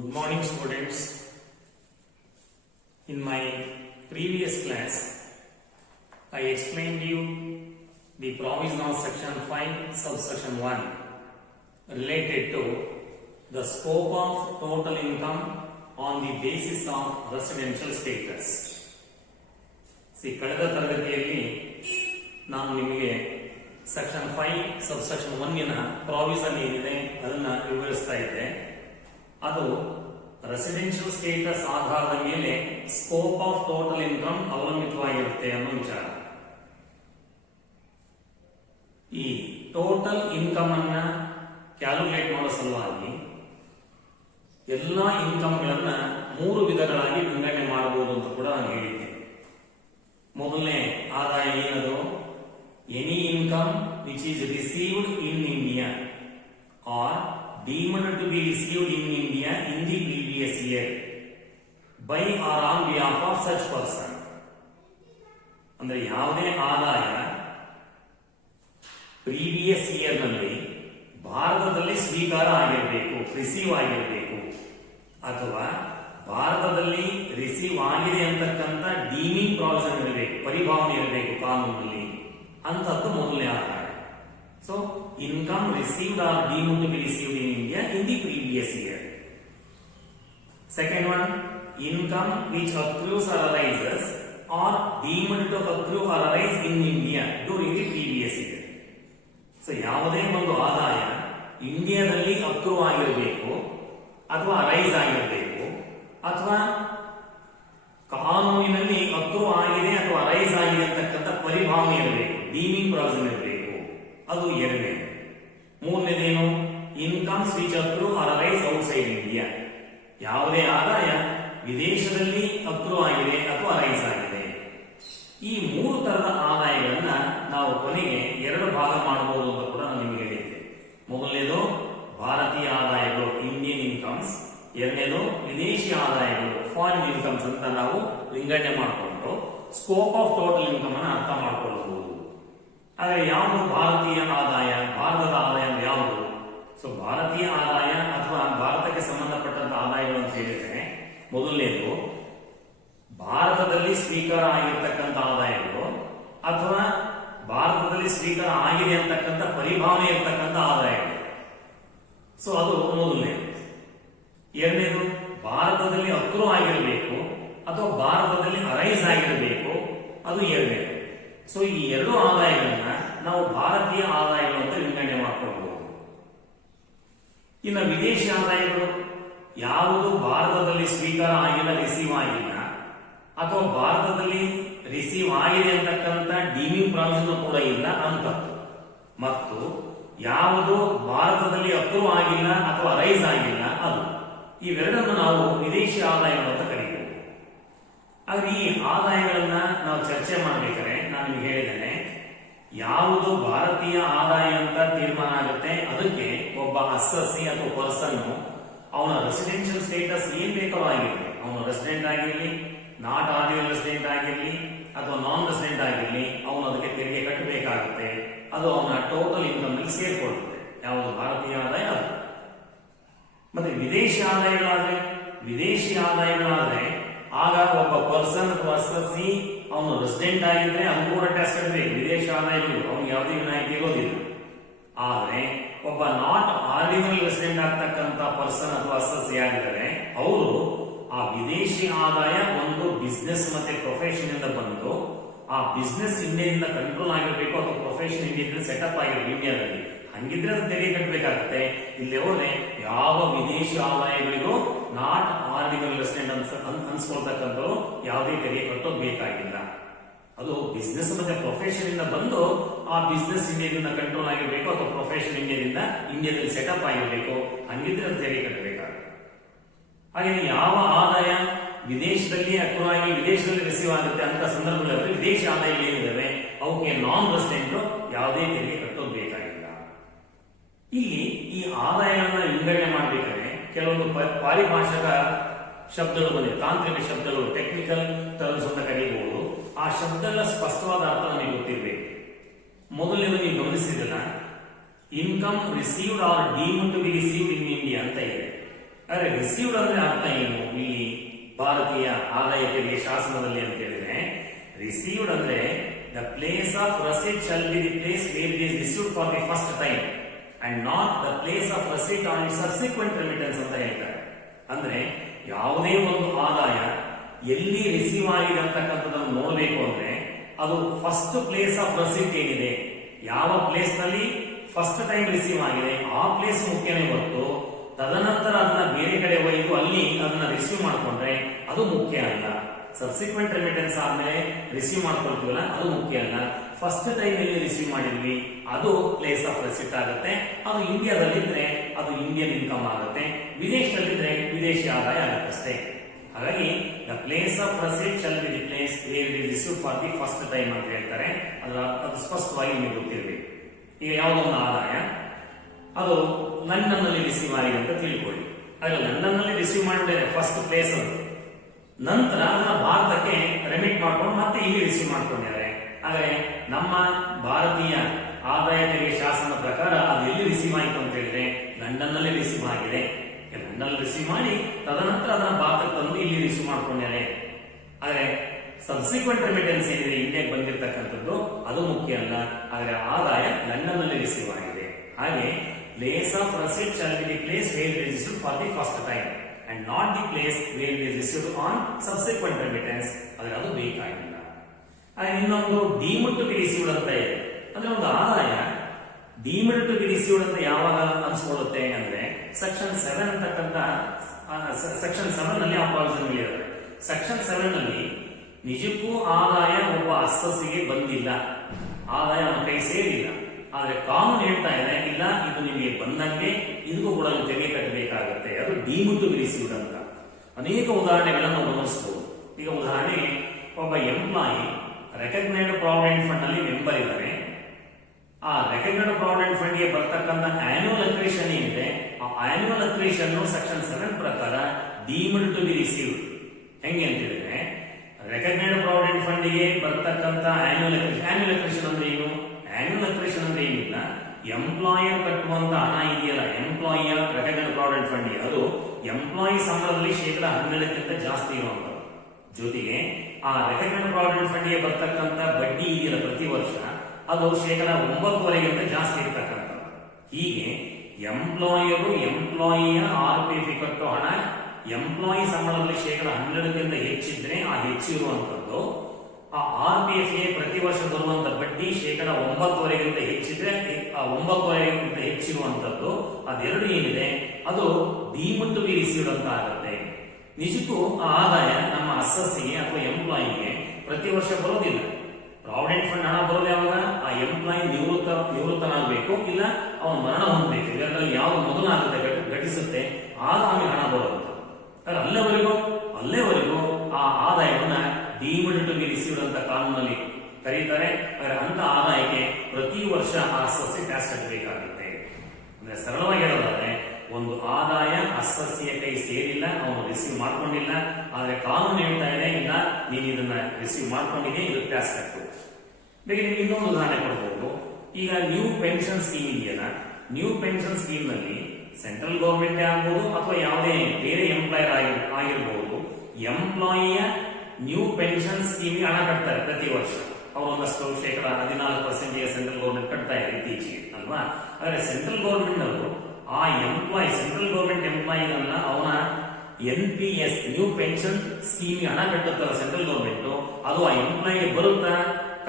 Good morning, students. In my previous class, I explained you the provision of section 5 subsection 1 related to the scope of total income on the basis of residential status. See, ಕಳೆದ ತರಗತಿಯಲ್ಲಿ ನಾನು ನಿಮಗೆ section 5 subsection 1 provision ಏನಿದೆ ಅದನ್ನ ವಿವರಿಸ್ತಾ ಇದ್ದೆ. ಅದು residential status ಆಧಾರದ ಮೇಲೆ ಸ್ಕೋಪ್ ಆಫ್ ಟೋಟಲ್ ಇನ್ಕಮ್ ಅವಲಂಬಿತವಾಗಿರುತ್ತೆ ಅನ್ನೋ ವಿಚಾರ. ಈ ಟೋಟಲ್ ಇನ್ಕಮ್ ಅನ್ನ ಕ್ಯಾಲ್ಕುಲೇಟ್ ಮಾಡೋ ಸಲುವಾಗಿ ಎಲ್ಲಾ ಇನ್ಕಮ್ಗಳನ್ನ 3 ವಿಧಗಳಾಗಿ ವಿಂಗಡಣೆ ಮಾಡಬಹುದು ಅಂತ ಕೂಡ ನಾನು ಹೇಳಿದ್ದೆ. ಮೊದಲನೇ ಆದಾಯ ಏನದು? Any income which is received in India are deemed to be received in India in the previous year by or on behalf of such person. ಅಂದ್ರೆ ಯಾವುದೇ ಆದಾಯ ಪ್ರೀವಿಯಸ್ ಇಯರ್ ನಲ್ಲಿ ಭಾರತದಲ್ಲಿ ಸ್ವೀಕಾರ ಆಗಿರಬೇಕು, ರಿಸೀವ್ ಆಗಿರಬೇಕು, ಅಥವಾ ಭಾರತದಲ್ಲಿ ರಿಸೀವ್ ಆಗಿದೆ ಅಂತಕ್ಕಂಥ ಡೀಮಿಂಗ್ ಪ್ರಾವಿಷನ್ ಇರಬೇಕು, ಪರಿಭಾವನೆ ಇರಬೇಕು ಕಾನೂನಲ್ಲಿ, ಅಂತದ್ದು ಮೊದಲನೇ ಆದಾಯ. So, income received or deemed to be received in India in the previous year. Second one, income which accrues or arises or deemed to accrue or arise in India during the previous year. So, ಯಾವುದೇ ಒಂದು ಆದಾಯ ಇಂಡಿಯಾದಲ್ಲಿ ಅಕ್ರೂ ಆಗಿರಬೇಕು ಅಥವಾ arise ಆಗಿರಬೇಕು ಅಥವಾ ಕಾನೂನಿನಲ್ಲಿ ಅಕ್ರೂ ಆಗಿದೆ ಅಥವಾ ಅರೈಸ್ ಆಗಿದೆ ಅಂತಕ್ಕಂಥ ಪರಿಭಾವನೆ ಇರಬೇಕು, ಡೀಮಿಂಗ್ ಪ್ರಾವಿಷನ್ ಇರಬೇಕು. ಅದು ಎರಡನೇ. ಮೂರನೇದೇನು? Incomes which accrue or arise outside India. ಯಾವುದೇ ಆದಾಯ ವಿದೇಶದಲ್ಲಿ ಅಕ್ರೂ ಆಗಿದೆ ಅಥವಾ ಅರೈಸ್ ಆಗಿದೆ. ಈ 3 ತರದ ಆದಾಯಗಳನ್ನ ನಾವು ಕೊನೆಗೆ 2 ಭಾಗ ಮಾಡಬಹುದು ಅಂತ ಕೂಡ ನಾನು ನಿಮಗೆ ಹೇಳಿದ್ದೆ. ಮೊದಲನೇದು ಭಾರತೀಯ ಆದಾಯಗಳು, ಇಂಡಿಯನ್ ಇನ್ಕಮ್ಸ್. ಎರಡನೇದು ವಿದೇಶಿ ಆದಾಯಗಳು, ಫಾರಿನ್ ಇನ್ಕಮ್ಸ್ ಅಂತ ನಾವು ವಿಂಗಡಣೆ ಮಾಡಿಕೊಂಡು ಸ್ಕೋಪ್ ಆಫ್ ಟೋಟಲ್ ಇನ್ಕಮ್ ಅನ್ನು ಅರ್ಥ ಮಾಡಿಕೊಳ್ಳಬಹುದು. ಆದರೆ ಯಾವುದು ಭಾರತೀಯ ಆದಾಯ, ಭಾರತದ ಆದಾಯ ಯಾವುದು? ಸೊ ಭಾರತೀಯ ಆದಾಯ ಅಥವಾ ಭಾರತಕ್ಕೆ ಸಂಬಂಧಪಟ್ಟಂತ ಆದಾಯಗಳು ಅಂತ ಹೇಳಿದ್ರೆ, ಮೊದಲನೇದು ಭಾರತದಲ್ಲಿ ಸ್ವೀಕಾರ ಆಗಿರ್ತಕ್ಕಂಥ ಆದಾಯಗಳು ಅಥವಾ ಭಾರತದಲ್ಲಿ ಸ್ವೀಕಾರ ಆಗಿದೆ ಅಂತಕ್ಕಂಥ ಪರಿಭಾವನೆ ಇರ್ತಕ್ಕಂಥ ಆದಾಯಗಳು. ಸೊ ಅದು ಮೊದಲನೇದು. ಎರಡನೇದು ಭಾರತದಲ್ಲಿ ಅಕ್ರೂ ಆಗಿರಬೇಕು ಅಥವಾ ಭಾರತದಲ್ಲಿ ಅರೈಸ್ ಆಗಿರಬೇಕು, ಅದು ಎರಡನೇದು. ಸೊ ಈ 2 ಆದಾಯಗಳನ್ನ ನಾವು ಭಾರತೀಯ ಆದಾಯಗಳು ಅಂತ ವಿಂಗಡಣೆ ಮಾಡಿಕೊಳ್ಳಬಹುದು. ಇನ್ನು ವಿದೇಶಿ ಆದಾಯಗಳು ಯಾವುದು ಭಾರತದಲ್ಲಿ ಸ್ವೀಕಾರ ಆಗಿಲ್ಲ, ರಿಸೀವ್ ಆಗಿಲ್ಲ, ಅಥವಾ ಭಾರತದಲ್ಲಿ ರಿಸೀವ್ ಆಗಿದೆ ಅಂತಕ್ಕಂಥ ಡೀಮಿಂಗ್ ಪ್ರಾವಿಷನ್ ಕೂಡ ಇಲ್ಲ ಅಂತದ್ದು, ಮತ್ತು ಯಾವುದು ಭಾರತದಲ್ಲಿ ಅಕ್ರೂ ಆಗಿಲ್ಲ ಅಥವಾ ಅರೈಸ್ ಆಗಿಲ್ಲ ಅದು. ಇವೆರಡನ್ನು ನಾವು ವಿದೇಶಿ ಆದಾಯಗಳು ಅಂತ ಕರೀಬಹುದು. ಆದ್ರೆ ಈ ಆದಾಯಗಳನ್ನ ನಾವು ಚರ್ಚೆ ಮಾಡಬೇಕಾದ್ರೆ ನಾನು ನಿಮ್ಗೆ ಹೇಳಿದ್ದೇನೆ, ಯಾವುದು ಭಾರತೀಯ ಆದಾಯ ಅಂತ ತೀರ್ಮಾನ ಆಗುತ್ತೆ ಅದಕ್ಕೆ ಒಬ್ಬ ಅಸಸಿ ಅಥವಾ ಪರ್ಸನ್ ಅವನ ರೆಸಿಡೆನ್ಷಿಯಲ್ ಸ್ಟೇಟಸ್ ಏನ್ ಬೇಕೋ ಆಗಿರಲಿ, ಅವನು ರೆಸಿಡೆಂಟ್ ಆಗಿರಲಿ, ನಾಟ್ ಆರ್ಡಿನಲ್ ರೆಸಿಡೆಂಟ್ ಆಗಿರಲಿ ಅಥವಾ ನಾನ್ ರೆಸಿಡೆಂಟ್ ಆಗಿರಲಿ, ಅವನು ಅದಕ್ಕೆ ತೆರಿಗೆ ಕಟ್ಟಬೇಕಾಗುತ್ತೆ. ಅದು ಅವನ ಟೋಟಲ್ ಇನ್ಕಮ್ ನಲ್ಲಿ ಸೇರ್ಕೊಳ್ಳುತ್ತೆ. ಯಾವುದು ಭಾರತೀಯ ಆದಾಯ ಅದು. ಮತ್ತೆ ವಿದೇಶಿ ಆದಾಯಗಳಾದ್ರೆ ಆಗ ಒಬ್ಬ ಪರ್ಸನ್ ಅಥವಾ ಅಸಸಿ ಅವನು ರೆಸಿಡೆಂಟ್ ಆಗಿದ್ರೆ ಅವನು ಕೂಡ ಟ್ಯಾಕ್ಸ್ ಕಟ್ಟಬೇಕು. ವಿದೇಶಿ ಆದಾಯಗಳು ಅವನಿಗೆ ಯಾವುದೇ ವಿನಾಯಿತಿ ಇರೋದಿಲ್ಲ. ಆದ್ರೆ ಒಬ್ಬ ನಾಟ್ ಆರ್ಡಿನಲ್ ರೆಸಿಡೆಂಟ್ ಆಗ್ತಕ್ಕಂಥ ಪರ್ಸನ್ ಅಥವಾ ಅಸಸಿ ಆಗಿದ್ದಾರೆ, ಅವರು ಆ ವಿದೇಶಿ ಆದಾಯ ಒಂದು ಬಿಸ್ನೆಸ್ ಮತ್ತೆ ಪ್ರೊಫೆಷನ್ ಇಂದ ಬಂದು ಆ ಬಿಸ್ನೆಸ್ ಇಂಡಿಯಾದಿಂದ ಕಂಟ್ರೋಲ್ ಆಗಿರ್ಬೇಕು ಅಥವಾ ಪ್ರೊಫೆಷನ್ ಇಂಡಿಯಾದಿಂದ ಸೆಟಪ್ ಆಗಿರ್ಬೇಕು ಇಂಡಿಯಾದಲ್ಲಿ, ಹಂಗಿದ್ರೆ ಅದು ತೆರಿಗೆ ಕಟ್ಟಬೇಕಾಗುತ್ತೆ. ಇಲ್ಲಿ ಹೋದ್ರೆ ಯಾವ ವಿದೇಶಿ ಆದಾಯಗಳಿಗೂ ನಾಟ್ ಆರ್ಡಿನಲ್ ರೆಸಿಡೆಂಟ್ ಅನ್ಸ್ಕೊಳ್ತಕ್ಕಂಥವ್ರು ಯಾವುದೇ ತೆರಿಗೆ ಕಟ್ಟೋದು ಬೇಕಾಗಿಲ್ಲ. ಅದು ಬಿಸ್ನೆಸ್ ಮತ್ತೆ ಪ್ರೊಫೆಷನ್ ಇಂದ ಬಂದು ಆ ಬಿಸ್ನೆಸ್ ಇಂಡಿಯಾದಿಂದ ಕಂಟ್ರೋಲ್ ಆಗಿರ್ಬೇಕು ಅಥವಾ ಪ್ರೊಫೆಷನ್ ಇಂಡಿಯಾದಲ್ಲಿ ಸೆಟಪ್ ಆಗಿರ್ಬೇಕು, ಹಂಗಿದ್ರೆ ಅದು ತೆರಿಗೆ ಕಟ್ಟಬೇಕಾಗುತ್ತೆ. ಹಾಗೆ ಯಾವ ಆದಾಯ ವಿದೇಶದಲ್ಲಿ ಅಕ್ರೂ ಆಗಿ ವಿದೇಶದಲ್ಲಿ ರಿಸೀವ್ ಆಗುತ್ತೆ ಅಂತ ಸಂದರ್ಭಗಳಲ್ಲಿ ವಿದೇಶಿ ಆದಾಯಗಳು ಏನಿದಾವೆ ಅವಕ್ಕೆ ನಾನ್ ರೆಸಿಡೆಂಟ್ ಯಾವುದೇ ತೆರಿಗೆ ಕಟ್ಟೋದು ಬೇಕಾಗಿಲ್ಲ. ಇಲ್ಲಿ ಈ ಆದಾಯಗಳನ್ನ ವಿಂಗಡಣೆ ಮಾಡಬೇಕಾದ್ರೆ ಕೆಲವೊಂದು ಪಾರಿಭಾಷಿಕ ಶಬ್ದಗಳು ಬಂದಿವೆ, ತಾಂತ್ರಿಕ ಶಬ್ದಗಳು, ಟೆಕ್ನಿಕಲ್ ಟರ್ಮ್ಸ್ ಅಂತ ಕರೀಬಹುದು. ಆ ಶಬ್ದಗಳ ಸ್ಪಷ್ಟವಾದ ಅರ್ಥ ನಮಗೆ ಗೊತ್ತಿರಬೇಕು. ಮೊದಲನೇದು ನೀವು ಗಮನಿಸಿದಿಲ್ಲ, income received or deemed to be received in India ಅಂತ ಇದೆ. ಆದ್ರೆ ರಿಸೀವ್ಡ್ ಅಂದ್ರೆ ಅರ್ಥ ಏನು ಇಲ್ಲಿ ಭಾರತೀಯ ಆದಾಯ ತೆರಿಗೆ ಶಾಸನದಲ್ಲಿ ಅಂತ ಹೇಳಿದ್ರೆ, ರಿಸೀವ್ಡ್ ಅಂದ್ರೆ the place of receipt shall be the place where it is received for the first time and not the place of receipt on it subsequent remittance ಅಂತ ಹೇಳ್ತಾರೆ. ಅಂದ್ರೆ ಯಾವುದೇ ಒಂದು ಆದಾಯ ಎಲ್ಲಿ ರಿಸೀವ್ ಆಗಿದೆ ಅಂತಕ್ಕಂಥದ್ದನ್ನು ನೋಡಬೇಕು ಅಂದ್ರೆ ಅದು ಫಸ್ಟ್ ಪ್ಲೇಸ್ ಆಫ್ ರಸೀಟ್ ಏನಿದೆ, ಯಾವ ಪ್ಲೇಸ್ ನಲ್ಲಿ ಫಸ್ಟ್ ಟೈಮ್ ರಿಸೀವ್ ಆಗಿದೆ ಆ ಪ್ಲೇಸ್ ಮುಖ್ಯನೇ ಹೊರತು ತದನಂತರ ಅದನ್ನ ಬೇರೆ ಕಡೆ ಒಯ್ದು ಅಲ್ಲಿ ಅದನ್ನ ರಿಸೀವ್ ಮಾಡ್ಕೊಂಡ್ರೆ ಅದು ಮುಖ್ಯ ಅಲ್ಲ. ಸಬ್ಸಿಕ್ವೆಂಟ್ ರೆಮಿಟೆನ್ಸ್ ಆದ್ಮೇಲೆ ರಿಸೀವ್ ಮಾಡ್ಕೊಳ್ತೀವಲ್ಲ ಅದು ಮುಖ್ಯ ಅಲ್ಲ. ಫಸ್ಟ್ ಟೈಮ್ ಎಲ್ಲಿ ರಿಸೀವ್ ಮಾಡಿದ್ವಿ ಅದು ಪ್ಲೇಸ್ ಆಫ್ ರೆಸಿಟ್ ಆಗುತ್ತೆ. ಅದು ಇಂಡಿಯಾದಲ್ಲಿದ್ರೆ ಅದು ಇಂಡಿಯನ್ ಇನ್ಕಮ್ ಆಗುತ್ತೆ, ವಿದೇಶದಲ್ಲಿದ್ರೆ ವಿದೇಶಿ ಆದಾಯ ಆಗುತ್ತಷ್ಟೇ. ಹಾಗಾಗಿ the place of receipt shall be the place where it is received for the first time ಅಂತ ಹೇಳ್ತಾರೆ. ಅದು ಸ್ಪಷ್ಟವಾಗಿ ನಿಮಗೆ ಗೊತ್ತಿರಬೇಕು. ಈಗ ಯಾವುದೊಂದು ಆದಾಯ ಅದು ಲಂಡನ್ ನಲ್ಲಿ ರಿಸೀವ್ ಆಗಿದೆ ಅಂತ ತಿಳ್ಕೊಳ್ಳಿ. ಆದ್ರೆ ಲಂಡನ್ ನಲ್ಲಿ ರಿಸೀವ್ ಮಾಡಿದ್ರೆ ಫಸ್ಟ್ ಪ್ಲೇಸ್ ಅದು, ನಂತರ ಅದನ್ನ ಭಾರತಕ್ಕೆ ರೆಮಿಟ್ ಮಾಡ್ಕೊಂಡು ಮತ್ತೆ ಇಲ್ಲಿ ರಿಸೀವ್ ಮಾಡ್ಕೊಂಡಿದ್ದಾರೆ. ಆದರೆ ನಮ್ಮ ಭಾರತೀಯ ಆದಾಯ ತೆರಿಗೆ ಶಾಸನ ಪ್ರಕಾರ ಅದು ಎಲ್ಲಿ ರಿಸೀವ್ ಆಯಿತು ಅಂತ ಹೇಳಿದ್ರೆ ಲಂಡನ್ ನಲ್ಲಿ ರಿಸೀವ್ ಆಗಿದೆ. ಲಂಡನ್ ರಿಸೀವ್ ಮಾಡಿ ತದನಂತರ ಅದನ್ನ ಭಾರತಕ್ಕೆ ತಂದು ಇಲ್ಲಿ ರಿಸೀವ್ ಮಾಡ್ಕೊಂಡಿದ್ದಾರೆ. ಆದರೆ ಸಬ್ಸಿಕ್ವೆಂಟ್ ರೆಮಿಟೆನ್ಸ್ ಏನಿದೆ ಇಂಡಿಯಾಗೆ ಬಂದಿರತಕ್ಕಂಥದ್ದು ಅದು ಮುಖ್ಯ ಅಲ್ಲ. ಆದರೆ ಆದಾಯ ಲಂಡನ್ ನಲ್ಲಿ ರಿಸೀವ್ ಆಗಿದೆ. ಹಾಗೆ place of receipt shall be the place where it is received for the first time and not the place where it is received on subsequent remittance. ಆದರೆ ಅದು ಬೇಕಾಗಿಲ್ಲ. ಇನ್ನೊಂದು ಡೀಮ್ಡ್ ಟು ಬಿ ರಿಸೀವ್ಡ್ ಅಂತ ಇದೆ. ಅಂದ್ರೆ ಒಂದು ಆದಾಯ ಡೀಮ್ಡ್ ಟು ಬಿ ರಿಸೀವ್ಡ್ ಅಂತ ಯಾವಾಗ ಅನ್ಸ್ಕೊಳ್ಳುತ್ತೆ ಅಂದ್ರೆ ಸೆಕ್ಷನ್ 7 ಅಂತಕ್ಕಂಥ ಸೆಕ್ಷನ್ 7 ನಲ್ಲಿ ಆ ಪ್ರಾವಿಷನ್ ಇರುತ್ತೆ. ಸೆಕ್ಷನ್ 7 ನಲ್ಲಿ ನಿಜಕ್ಕೂ ಆದಾಯ ಒಬ್ಬ ಅಸ್ಸಸಿಗೆ ಬಂದಿಲ್ಲ, ಆದಾಯ ಅವನ ಕೈ ಸೇರಿಲ್ಲ, ಆದ್ರೆ ಕಾನೂನು ಹೇಳ್ತಾ ಇದೆ ಇಲ್ಲ ಇದು ನಿಮಗೆ ಬಂದಂಗೆ ಇದಕ್ಕೂ ಕೂಡ ತೆರಿಗೆ ಕಟ್ಟಬೇಕಾಗುತ್ತೆ, ಅದು ಡೀಮ್ಡ್ ಟು ಬಿ ರಿಸೀವ್ಡ್ ಅಂತ. ಅನೇಕ ಉದಾಹರಣೆಗಳನ್ನು ನಾವು ಗಮನಿಸಬಹುದು. ಈಗ ಉದಾಹರಣೆಗೆ ಒಬ್ಬ ಎಂಪ್ಲಾಯಿ ರೆಕಗ್ನೈಸ್ಡ್ ಪ್ರಾವಿಡೆಂಟ್ ಫಂಡ್ ನಲ್ಲಿ ಮೆಂಬರ್ ಇದ್ದಾರೆ. ಆ ರೆಕಗ್ನೈಸ್ಡ್ ಪ್ರಾವಿಡೆಂಟ್ ಫಂಡ್ ಗೆ ಬರ್ತಕ್ಕಂಥ ಆನ್ಯುವಲ್ ಅಕ್ರೇಷನ್ ಏನಿದೆ ಆ ಆನ್ಯುವಲ್ ಅಕ್ರೇಷನ್ ಸೆಕ್ಷನ್ 7 ಪ್ರಕಾರ ಡೀಮ್ಡ್ ಟು ಬಿ ರಿಸೀವ್ಡ್. ಹೆಂಗೆ ಅಂತ ಹೇಳಿದ್ರೆ ರೆಕಗ್ನೈಸ್ಡ್ ಪ್ರಾವಿಡೆಂಟ್ ಫಂಡ್ ಗೆ ಬರ್ತಕ್ಕಂಥ ಆನ್ಯುವಲ್ ಅಕ್ರೇಷನ್ ಅಂದ್ರೆ ಏನು? ಆನ್ಯುವಲ್ ಅಕ್ರೇಷನ್ ಅಂದ್ರೆ ಏನಿಲ್ಲ, ಎಂಪ್ಲಾಯರ್ ಕಟ್ಟುವಂತ ಹಣ ಇದೆಯಲ್ಲ ಎಂಪ್ಲಾಯಿಯ ರೆಕಗ್ನೈಸ್ಡ್ ಪ್ರಾವಿಡೆಂಟ್ ಫಂಡ್ ಅದು ಎಂಪ್ಲಾಯಿ ಸಂಬಳದಲ್ಲಿ 12% ಜಾಸ್ತಿ ಇರುವಂತ, ಜೊತೆಗೆ ಆ ರೆಕಗ್ನೈಸ್ಡ್ ಪ್ರಾವಿಡೆಂಟ್ ಫಂಡ್ ಗೆ ಬರ್ತಕ್ಕಂಥ ಬಡ್ಡಿ ಇದೆಯಲ್ಲ ಪ್ರತಿ ವರ್ಷ ಅದು 9% ಜಾಸ್ತಿ ಇರ್ತಕ್ಕಂಥ. ಹೀಗೆ ಎಂಪ್ಲಾಯರು ಎಂಪ್ಲಾಯಿಯ RPF ಕಟ್ಟೋ ಹಣ ಎಂಪ್ಲಾಯಿ ಸಂಬಳದಲ್ಲಿ 12% ಹೆಚ್ಚಿದ್ರೆ ಆ ಹೆಚ್ಚಿರುವಂತದ್ದು, ಆ RPF ಗೆ ಪ್ರತಿ ವರ್ಷ ಬರುವಂತ ಬಡ್ಡಿ 9% ಹೆಚ್ಚಿದ್ರೆ ಆ 9% ಹೆಚ್ಚಿರುವಂತದ್ದು ಅದೆರಡು ಏನಿದೆ ಅದು ಡೀಮ್ಡ್ ಟು ಬಿ ರಿಸೀವ್ಡ್ ಅಂತ ಆಗುತ್ತೆ. ನಿಜಕ್ಕೂ ಆ ಆದಾಯ ನಮ್ಮ ಅಸ್ಸಸ್ಸಿಗೆ ಅಥವಾ ಎಂಪ್ಲಾಯಿಗೆ ಪ್ರತಿ ವರ್ಷ ಬರೋದಿಲ್ಲ. ಪ್ರಾವಿಡೆಂಟ್ ಫಂಡ್ ಹಣ ಬರೋದು ಯಾವಾಗ? ಆ ಎಂಪ್ಲಾಯಿ ನಿವೃತ್ತನಾಗಬೇಕು ಇಲ್ಲ ಅವನ ಮರಣ ಹೊಂದಬೇಕು, ಇವೆರಡರಲ್ಲಿ ಯಾವುದು ಮೊದಲಾಗುತ್ತೆ ಘಟಿಸುತ್ತೆ ಆಗ ಅವನಿಗೆ ಹಣ ಬರುತ್ತೆ. ಅಲ್ಲೇವರೆಗೂ ಆ ಆದಾಯವನ್ನ ಡೀಮ್ಡ್ ಟು ಬಿ ರಿಸೀವ್ಡ್ ಅಂತ ಕಾನೂನಲ್ಲಿ ಕರೀತಾರೆ. ಅಂತ ಆದಾಯಕ್ಕೆ ಪ್ರತಿ ವರ್ಷ ಆ ಅಸ್ಸಸ್ಸಿ ಟ್ಯಾಕ್ಸ್ ಕಟ್ಟಬೇಕಾಗುತ್ತೆ. ಅಂದ್ರೆ ಸರಳವಾಗಿ ಹೇಳೋದಾದ್ರೆ ಒಂದು ಆದಾಯ ಅಸ್ಸಸ್ಸಿಯ ಕೈ ಸೇರಿಲ್ಲ, ಅವನು ರಿಸೀವ್ ಮಾಡ್ಕೊಂಡಿಲ್ಲ, ಆದ್ರೆ ಕಾನೂನು ಹೇಳ್ತಾ ಇದೆ ಇಲ್ಲ ನೀನು ಇದನ್ನ ರಿಸೀವ್ ಮಾಡ್ಕೊಂಡಿದೆ ಇದು ಟ್ಯಾಕ್ಸ್ ಕಟ್ಟು. ಬೇಗ ನಿಮ್ಗೆ ಇನ್ನೊಂದು ಉದಾಹರಣೆ ಕೊಡಬಹುದು. ಈಗ ನ್ಯೂ ಪೆನ್ಷನ್ ಸ್ಕೀಮ್ ಇದೆಯಲ್ಲ, ನ್ಯೂ ಪೆನ್ಷನ್ ಸ್ಕೀಮ್ ನಲ್ಲಿ ಸೆಂಟ್ರಲ್ ಗವರ್ಮೆಂಟ್ ಆಗಬಹುದು ಅಥವಾ ಯಾವುದೇ ಬೇರೆ ಎಂಪ್ಲಾಯರ್ ಆಗಿರಬಹುದು, ಎಂಪ್ಲಾಯಿಯ ನ್ಯೂ ಪೆನ್ಷನ್ ಸ್ಕೀಮ್ ಹಣ ಕಟ್ತಾರೆ ಪ್ರತಿ ವರ್ಷ. ಅವರು ಒಂದಷ್ಟು 14% ಸೆಂಟ್ರಲ್ ಗವರ್ಮೆಂಟ್ ಕಟ್ತಾ ಇದೆ ಇತ್ತೀಚೆಗೆ ಅಲ್ವಾ. ಆದ್ರೆ ಸೆಂಟ್ರಲ್ ಗವರ್ಮೆಂಟ್ ಅವರು ಆ ಎಂಪ್ಲಾಯಿ ಸೆಂಟ್ರಲ್ ಗವರ್ಮೆಂಟ್ ಎಂಪ್ಲಾಯಿಗಳನ್ನ ಅವನ NPS ನ್ಯೂ ಪೆನ್ಷನ್ ಸ್ಕೀಮ್ ಹಣ ಕಟ್ಟುತ್ತಲ್ಲ ಸೆಂಟ್ರಲ್ ಗವರ್ಮೆಂಟ್, ಅದು ಆ ಎಂಪ್ಲಾಯಿಗೆ ಬರುತ್ತಾ?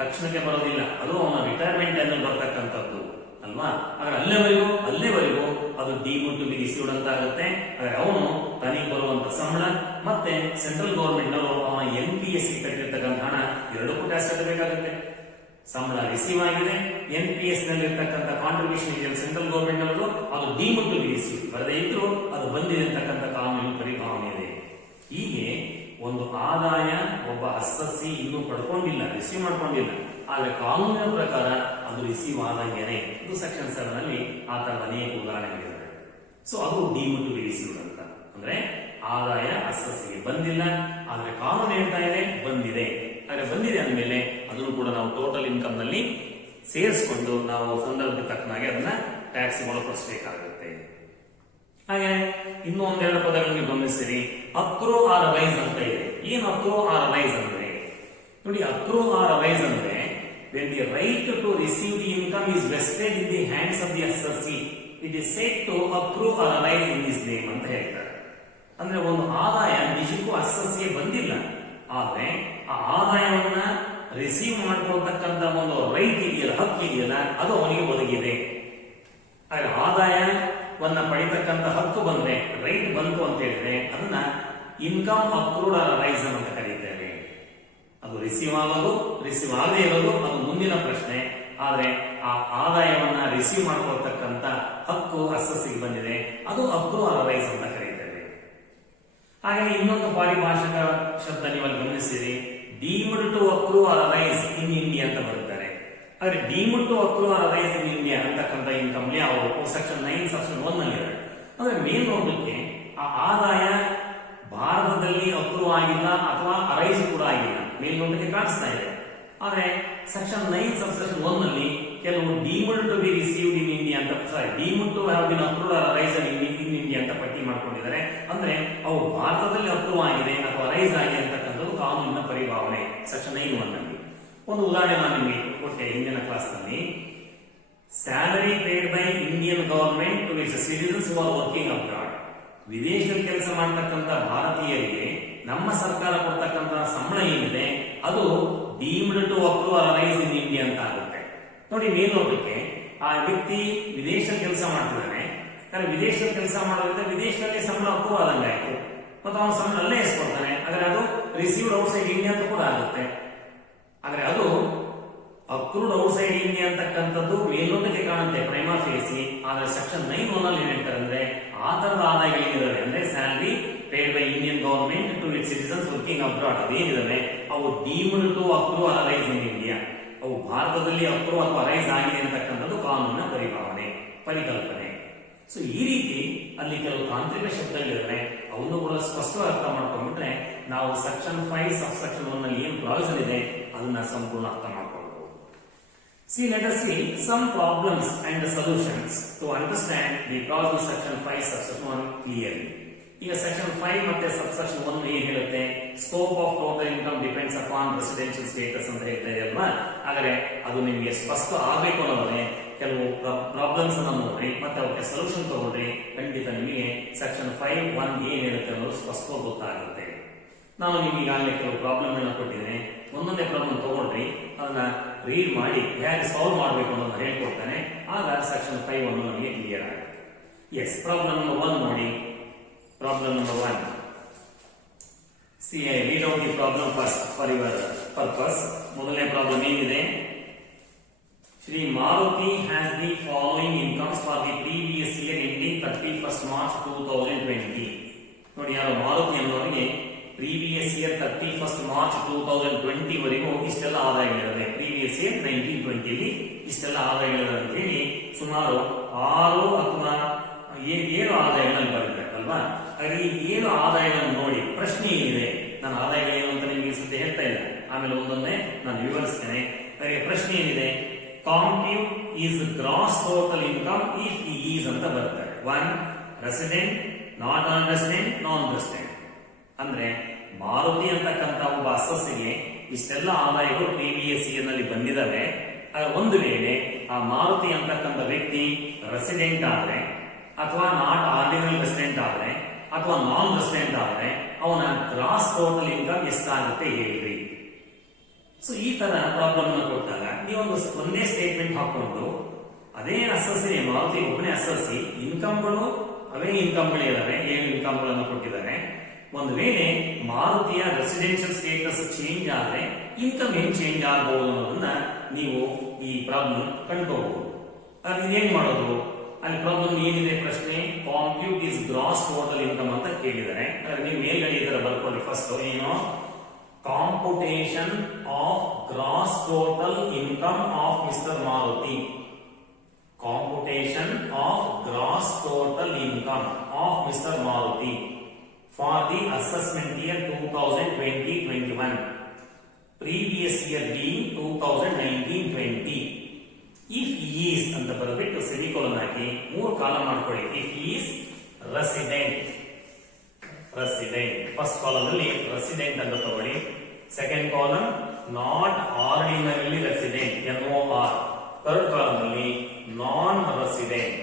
ತಕ್ಷಣಕ್ಕೆ ಬರೋದಿಲ್ಲ, ಅದು ಅವನ ರಿಟೈರ್ಮೆಂಟ್ ಅನ್ನು ಬರ್ತಕ್ಕಂಥದ್ದು ಅಲ್ವಾ. ಆದ್ರೆ ಅಲ್ಲೇವರೆಗೂ ಅದು ಡೀಮ್ಡ್ ಟು ಬಿ ರಿಸೀವ್ಡ್ ಅಂತ ಆಗುತ್ತೆ. ಆದ್ರೆ ಅವನು ತನಿಗೆ ಬರುವಂತ ಸಂಬಳ ಮತ್ತೆ ಸೆಂಟ್ರಲ್ ಗವರ್ಮೆಂಟ್ ನವರು ಅವನ NPS ಕಟ್ಟಿರ್ತಕ್ಕಂಥ ಹಣ ಎರಡಕ್ಕೂ ಟ್ಯಾಕ್ಸ್ ಕಟ್ಟಬೇಕಾಗುತ್ತೆ. ಸಂಬಳ ರಿಸೀವ್ ಆಗಿದೆ, NPS ನಲ್ಲಿ ಇರ್ತಕ್ಕಂಥ ಕಾಂಟ್ರಿಬ್ಯೂಷನ್ ಇದೆ ಸೆಂಟ್ರಲ್ ಗವರ್ಮೆಂಟ್ ಅವರು, ಅದು ಡೀಮ್ಡ್ ಟು ಬಿ ರಿಸೀವ್. ಬರದೇ ಇದ್ರು ಅದು ಬಂದಿದೆ ಅಂತಕ್ಕಂಥ ಕಾನೂನಿನ ಪರಿಭಾವನೆ ಇದೆ. ಹೀಗೆ ಒಂದು ಆದಾಯ ಒಬ್ಬ ಅಸ್ಸಸ್ಸಿ ಇನ್ನೂ ಪಡ್ಕೊಂಡಿಲ್ಲ, ರಿಸೀವ್ ಮಾಡ್ಕೊಂಡಿಲ್ಲ, ಆದ್ರೆ ಕಾನೂನಿನ ಪ್ರಕಾರ ಅದು ರಿಸೀವ್ ಆದಂಗೆನೆ. ಇದು ಸೆಕ್ಷನ್ 7 ನಲ್ಲಿ ಆ ತರದ ಅನೇಕ ಉದಾಹರಣೆಗಳಿವೆ. ಸೊ ಅದು ಡೀಮ್ಡ್ ಟು ಬಿ ರಿಸೀವ್ಡ್ ಅಂತ ಅಂದ್ರೆ ಆದಾಯ ಅಸ್ಸಸ್ಸಿಗೆ ಬಂದಿಲ್ಲ, ಆದ್ರೆ ಕಾನೂನು ಹೇಳ್ತಾ ಇದೆ ಬಂದಿದೆ. ಹಾಗೆ ಬಂದಿದೆ ಅಂದಮೇಲೆ ಅದನ್ನು ಕೂಡ ನಾವು ಟೋಟಲ್ ಇನ್ಕಮ್ ನಲ್ಲಿ ಸೇರಿಸಿಕೊಂಡು ನಾವು ಸಂದರ್ಭಕ್ಕೆ ತಕ್ಕನಾಗಿ ಅದನ್ನ ಟ್ಯಾಕ್ಸ್ ಒಳಪಡಿಸಬೇಕಾಗುತ್ತೆ. ಹಾಗೆ ಇನ್ನೂ ಒಂದೆರಡು ಪದಗಳನ್ನು ಗಮನಿಸಿರಿ. ಅಕ್ರೂ ಆರ್ ರೈಸ್ ಅಂತ ಇದೆ. ಏನು ಅಕ್ರೂ ಆರ್ ರೈಸ್ ಅಂದ್ರೆ ನೋಡಿ, ಅಕ್ರೂ ಆರ್ ರೈಸ್ ಅಂದ್ರೆ when the right to receive the income is vested in the hands of the assessee, it is said to accrue or arise in his name ಅಂತ ಹೇಳ್ತಾರೆ. ಅಂದ್ರೆ ಒಂದು ಆದಾಯ ನಿಜಕ್ಕೂ ಅಸ್ಸಸ್ಸಿಗೆ ಬಂದಿಲ್ಲ, ಆದ್ರೆ ಆ ಆದಾಯವನ್ನ ರಿಸೀವ್ ಮಾಡ್ಕೊಳ್ತಕ್ಕಂತ ಒಂದು ರೈಟ್ ಇದೆಯಲ್ಲ, ಹಕ್ಕು ಇದೆಯಲ್ಲ, ಅದು ಅವನಿಗೆ ಒದಗಿದೆ. ಹಾಗೆ ಆದಾಯವನ್ನ ಪಡಿತಕ್ಕಂತ ಹಕ್ಕು ಬಂದ್ರೆ, ರೈಟ್ ಬಂತು ಅಂತ ಹೇಳಿದ್ರೆ ಅದನ್ನ ಇನ್ಕಮ್ ಅಕ್ರೂಡ್ ಆರ್ ರೈಸ್ ಅಂತ ಕರೀತೇವೆ. ಅದು ರಿಸೀವ್ ಆಗೋದು, ರಿಸೀವ್ ಆಗದೆ ಇರೋದು ಅದು ಮುಂದಿನ ಪ್ರಶ್ನೆ. ಆದ್ರೆ ಆ ಆದಾಯವನ್ನ ರಿಸೀವ್ ಮಾಡ್ಕೊಳ್ತಕ್ಕಂತ ಹಕ್ಕು ಅಸ್ಸಸ್ಸಿಗೆ ಬಂದಿದೆ, ಅದು ಅಕ್ರೂಡ್ ಆರ್ ರೈಸ್ ಅಂತ ಕರೀತೇವೆ. ಹಾಗೆ ಇನ್ನೊಂದು ಪಾರಿಭಾಷಿಕ ಶಬ್ದ ನೀವು ಗಮನಿಸಿರಿ, deemed to accrue or rise in India ಅಂತ ಬರುತ್ತಾರೆ. ಆದ್ರೆ deemed to accrue or rise in India ಅಂತಕ್ಕಂಥ ಇನ್ಕಮ್ ಯಾವ ಸೆಕ್ಷನ್ 9 ಸೆಕ್ಷನ್ 1 ನಲ್ಲಿ ಇದೆ. ಅಂದ್ರೆ ಮೇಲ್ನೋಟಕ್ಕೆ ಆ ಆದಾಯ ಭಾರತದಲ್ಲಿ ಅಕ್ರೂ ಆಗಿಲ್ಲ ಅಥವಾ ಅರೈಸ್ ಕೂಡ ಆಗಿಲ್ಲ, ಮೇಲ್ನೋಟಕ್ಕೆ ಕಾಣಿಸ್ತಾ ಇದೆ. ಆದ್ರೆ ಸೆಕ್ಷನ್ 9 ಸೆಕ್ಷನ್ 1 ನಲ್ಲಿ ಕೆಲವು deemed to be received in India ಅಂತ, sorry, deemed to have been accrued or rise in India ಅಂತ ಪಟ್ಟಿ ಮಾಡ್ಕೊಂಡಿದ್ದಾರೆ. ಅಂದ್ರೆ ಅವು ಭಾರತದಲ್ಲಿ ಅಕ್ರೂ ಆಗಿದೆ ಅಥವಾ ರೈಸ್ ಆಗಿದೆ ಅಂತಕ್ಕಂಥದ್ದು ಕಾನೂನಿನ ಪರಿಭಾವನೆ ಸೆಕ್ಷನ್ 9 ನಲ್ಲಿ. ಒಂದು ಉದಾಹರಣೆ ನಾನು ನಿಮಗೆ ಕೊಟ್ಟೆ ಹಿಂದಿನ ಕ್ಲಾಸ್ ನಲ್ಲಿ. Salary paid by Indian government to its citizens who are working abroad. ವಿದೇಶದಲ್ಲಿ ಕೆಲಸ ಮಾಡತಕ್ಕಂತ ಭಾರತೀಯರಿಗೆ ನಮ್ಮ ಸರ್ಕಾರ ಕೊಡ್ತಕ್ಕಂತ ಸಂಬಳ ಏನಿದೆ ಅದು deemed to accrue or rise in India ಅಂತ ಆಗುತ್ತೆ. ನೋಡಿ, ಮೇಲ್ನೋಟಕ್ಕೆ ಆ ವ್ಯಕ್ತಿ ವಿದೇಶದಲ್ಲಿ ಕೆಲಸ ಮಾಡ್ತಿದ್ದಾನೆ, ವಿದೇಶದಲ್ಲಿ ಕೆಲಸ ಮಾಡೋದ್ರಿಂದ ವಿದೇಶದಲ್ಲಿ ಸಂಬಳ ಅಕ್ರೂ ಆದಂಗೆ ಆಯ್ತು, ಮತ್ತು ಅವನ ಸಂಬಳ ಅಲ್ಲೇ ಇಸ್ಕೊಡ್ತಾನೆ. ಆದ್ರೆ ಅದು ರಿಸೀವ್ಡ್ ಔಟ್ಸೈಡ್ ಇಂಡಿಯಾ ಅಂತ ಕೂಡ ಆಗುತ್ತೆ. ಆದ್ರೆ ಅದು ಅಕ್ರೂಡ್ ಔಟ್ಸೈಡ್ ಇಂಡಿಯಾ ಅಂತಕ್ಕಂಥದ್ದು ಮೇಲ್ನೋಟಕ್ಕೆ ಕಾಣುತ್ತೆ ಪ್ರೈಮಾ ಫೇಸಿ. ಆದ್ರೆ ಸೆಕ್ಷನ್ 9 ನಲ್ಲಿ ಏನ್ ಹೇಳ್ತಾರೆ ಅಂದ್ರೆ ಆ ತರದ ಆದಾಯಗಳು ಏನಿದಾವೆ ಅಂದ್ರೆ salary paid by Indian government to its citizens working abroad ಅದೇನಿದಾವೆ ಅವು deemed to accrue or rise in India, ಅವು ಭಾರತದಲ್ಲಿ ಅಕ್ರೂ ಅಥವಾ ರೈಸ್ ಆಗಿದೆ ಅಂತಕ್ಕಂಥದ್ದು ಕಾನೂನಿನ ಪರಿಭಾವನೆ, ಪರಿಕಲ್ಪನೆ. ಸೊ ಈ ರೀತಿ ಅಲ್ಲಿ ಕೆಲವು ತಾಂತ್ರಿಕ ಶಬ್ದಗಳಿವೆ, ಅವನ್ನು ಕೂಡ ಸ್ಪಷ್ಟವಾಗಿ ಅರ್ಥ ಮಾಡ್ಕೊಂಡ್ಬಿಟ್ರೆ ನಾವು ಸೆಕ್ಷನ್ 5 ಸಬ್ ಸೆಕ್ಷನ್ 1 ನಲ್ಲಿ ಏನು ಪ್ರಾವಿಷನ್ ಇದೆ ಅದನ್ನ ಸಂಪೂರ್ಣ ಅರ್ಥ ಮಾಡ್ಕೊಳ್ಬಹುದು. See, let us see some problems and the solutions to understand the clause of section 5 subsection 1 clearly. ಈಗ ಸೆಕ್ಷನ್ 5 ಮತ್ತೆ ಸಬ್ಸೆಕ್ಷನ್ 1 ಏನ್ ಹೇಳುತ್ತೆ? Scope of total income depends upon residential status ಅಂತ ಹೇಳ್ತಾ ಇದೆ ಅಲ್ವಾ? ಹಾಗಾದ್ರೆ ಅದು ನಿಮಗೆ ಸ್ಪಷ್ಟ ಆಗಬೇಕು ಅನ್ನೋದ್ರೆ ಕೆಲವು ಪ್ರಾಬ್ಲಮ್ಸ್ ಅನ್ನ ನೋಡ್ರಿ, ಮತ್ತೆ ಅವಕ್ಕೆ ಸೊಲ್ಯೂಷನ್ ತಗೊಳ್ರಿ. ಖಂಡಿತ ನಿಮಗೆ ಸೆಕ್ಷನ್ 5(1) ಏನ್ ಹೇಳುತ್ತೆ ಅನ್ನೋದು ಸ್ಪಷ್ಟವಾಗಿ ಗೊತ್ತಾಗುತ್ತೆ. ನಾನು ನಿಮಗೆ ಈಗಾಗಲೇ ಕೆಲವು ಪ್ರಾಬ್ಲಮ್ ಗಳನ್ನ ಕೊಟ್ಟಿದ್ದೇನೆ, ಒಂದೊಂದೇ ಪ್ರಾಬ್ಲಮ್ ತಗೊಳ್ರಿ, ಅದನ್ನ ರೀಡ್ ಮಾಡಿ ಹೇಗೆ ಸಾಲ್ವ್ ಮಾಡಬೇಕು ಅನ್ನೋದನ್ನ ಹೇಳ್ಕೊಡ್ತಾನೆ. ಆಗ ಸೆಕ್ಷನ್ 5(1) ನಮಗೆ ಕ್ಲಿಯರ್ ಆಗುತ್ತೆ. ಎಸ್, ಪ್ರಾಬ್ಲಮ್ ನಂಬರ್ 1 ನೋಡಿ. Problem number 1. See, I read out the problem first for your purpose. ಮೊದಲನೇ ಪ್ರಾಬ್ಲಮ್ ಏನಿದೆ? Shri Maruti has the following incomes for the previous year ending 31st March 2020. ನೋಡಿ, ಯಾರು ಮಾರುತಿ ಅನ್ನೋರಿಗೆ previous year 31st March 2020 ವರೆಗೂ ಇಷ್ಟೆಲ್ಲ ಆದಾಯಗಳಿವೆ. Previous year 1920 ಇಷ್ಟೆಲ್ಲ ಆದಾಯಗಳಿವೆ ಅಂತ ಹೇಳಿ ಸುಮಾರು 6 ಅಥವಾ 7 ಆದಾಯಗಳನ್ನು ಬರುತ್ತೆ ಅಲ್ವಾ? ಹಾಗೆ ಈ 7 ಆದಾಯಗಳನ್ನು ನೋಡಿ ಪ್ರಶ್ನೆ ಏನಿದೆ, ನಾನು ಆದಾಯಗಳೇನು ಅಂತ ನಿಮಗೆ ಸದ್ಯ ಹೇಳ್ತಾ ಇಲ್ಲ, ಆಮೇಲೆ ಒಂದೊಂದೇ ನಾನು ವಿವರಿಸ್ತೇನೆ. ಹಾಗೆ ಪ್ರಶ್ನೆ ಏನಿದೆ? Compute is gross total income if he is ಅಂತ ಬರುತ್ತೆ. 1 resident, not an resident, non resident. ಅಂದ್ರೆ ಮಾರುತಿ ಅಂತಕ್ಕಂಥ ಒಬ್ಬ ಅಸ್ಸಸ್ಸಿಗೆ ಇಷ್ಟೆಲ್ಲ ಆದಾಯಗಳು ಪ್ರೀವಿಯಸ್ ಇಯರ್ ನಲ್ಲಿ ಬಂದಿದ್ದಾವೆ. ಒಂದು ವೇಳೆ ಆ ಮಾರುತಿ ಅಂತಕ್ಕಂಥ ವ್ಯಕ್ತಿ ರೆಸಿಡೆಂಟ್ ಆದ್ರೆ ಅಥವಾ ನಾಟ್ ಆರ್ಡಿನಲ್ ರೆಸಿಡೆಂಟ್ ಆದ್ರೆ ಅಥವಾ ನಾನ್ ರೆಸಿಡೆಂಟ್ ಆದ್ರೆ ಅವನ ಗ್ರಾಸ್ ಟೋಟಲ್ ಇನ್ಕಮ್ ಎಷ್ಟಾಗುತ್ತೆ ಹೇಳ್ರಿ. ಸೊ ಈ ತರ ಪ್ರಾಬ್ಲಮ್ ಅನ್ನು ಕೊಟ್ಟಾಗ ನೀವೊಂದು ಒಂದೇ ಸ್ಟೇಟ್ಮೆಂಟ್ ಹಾಕೊಂಡು ಅದೇ ಅಸ್ಸಸ್ಸಿ ಮಾರುತಿ ಒಬ್ಬನೇ ಅಸ್ಸಸ್ಸಿ ಇನ್ಕಮ್ಗಳು ಅವೇ ಇನ್ಕಮ್ಗಳು ಇದಾವೆ, 7 ಇನ್ಕಮ್ಗಳನ್ನು ಕೊಟ್ಟಿದ್ದಾರೆ. ಒಂದು ವೇಳೆ ಮಾರುತಿಯ ರೆಸಿಡೆನ್ಷಿಯಲ್ ಸ್ಟೇಟಸ್ ಚೇಂಜ್ ಆದ್ರೆ ಇನ್ಕಮ್ ಏನ್ ಚೇಂಜ್ ಆಗಬಹುದು ಅನ್ನೋದನ್ನ ನೀವು ಈ ಪ್ರಾಬ್ಲಮ್ ಕಂಡುಕೋಬಹುದು. ಅದು ಏನ್ ಮಾಡೋದು? ಅಲ್ಲಿ ಪ್ರಾಬ್ಲಮ್ ಏನಿದೆ? ಪ್ರಶ್ನೆ compute is gross total income ಅಂತ ಕೇಳಿದ್ದಾರೆ. ನೀವು ಮೇಲ್ಗಡೆ ಈ ತರ ಬರ್ಕೊಳ್ಳಿ. ಫಸ್ಟ್ ಏನು? Computation of gross total income of mister Maruti. Computation of gross total income of mister Maruti for the assessment year 2020-21, previous year being 2019-20. if he is ಅಂತ ಬರಬಿಟ್ಟು ಸೆಮಿಕೋಲನ್ ಹಾಕಿ 3 ಕಾಲಮ್ ಮಾಡ್ಕೊಳ್ಳಿ. if he is resident. First column ಅಲ್ಲಿ resident ಅಂತ ತಗೊಳ್ಳಿ. Second column not ordinarily resident, NOR. Third column ಅಲ್ಲಿ non resident.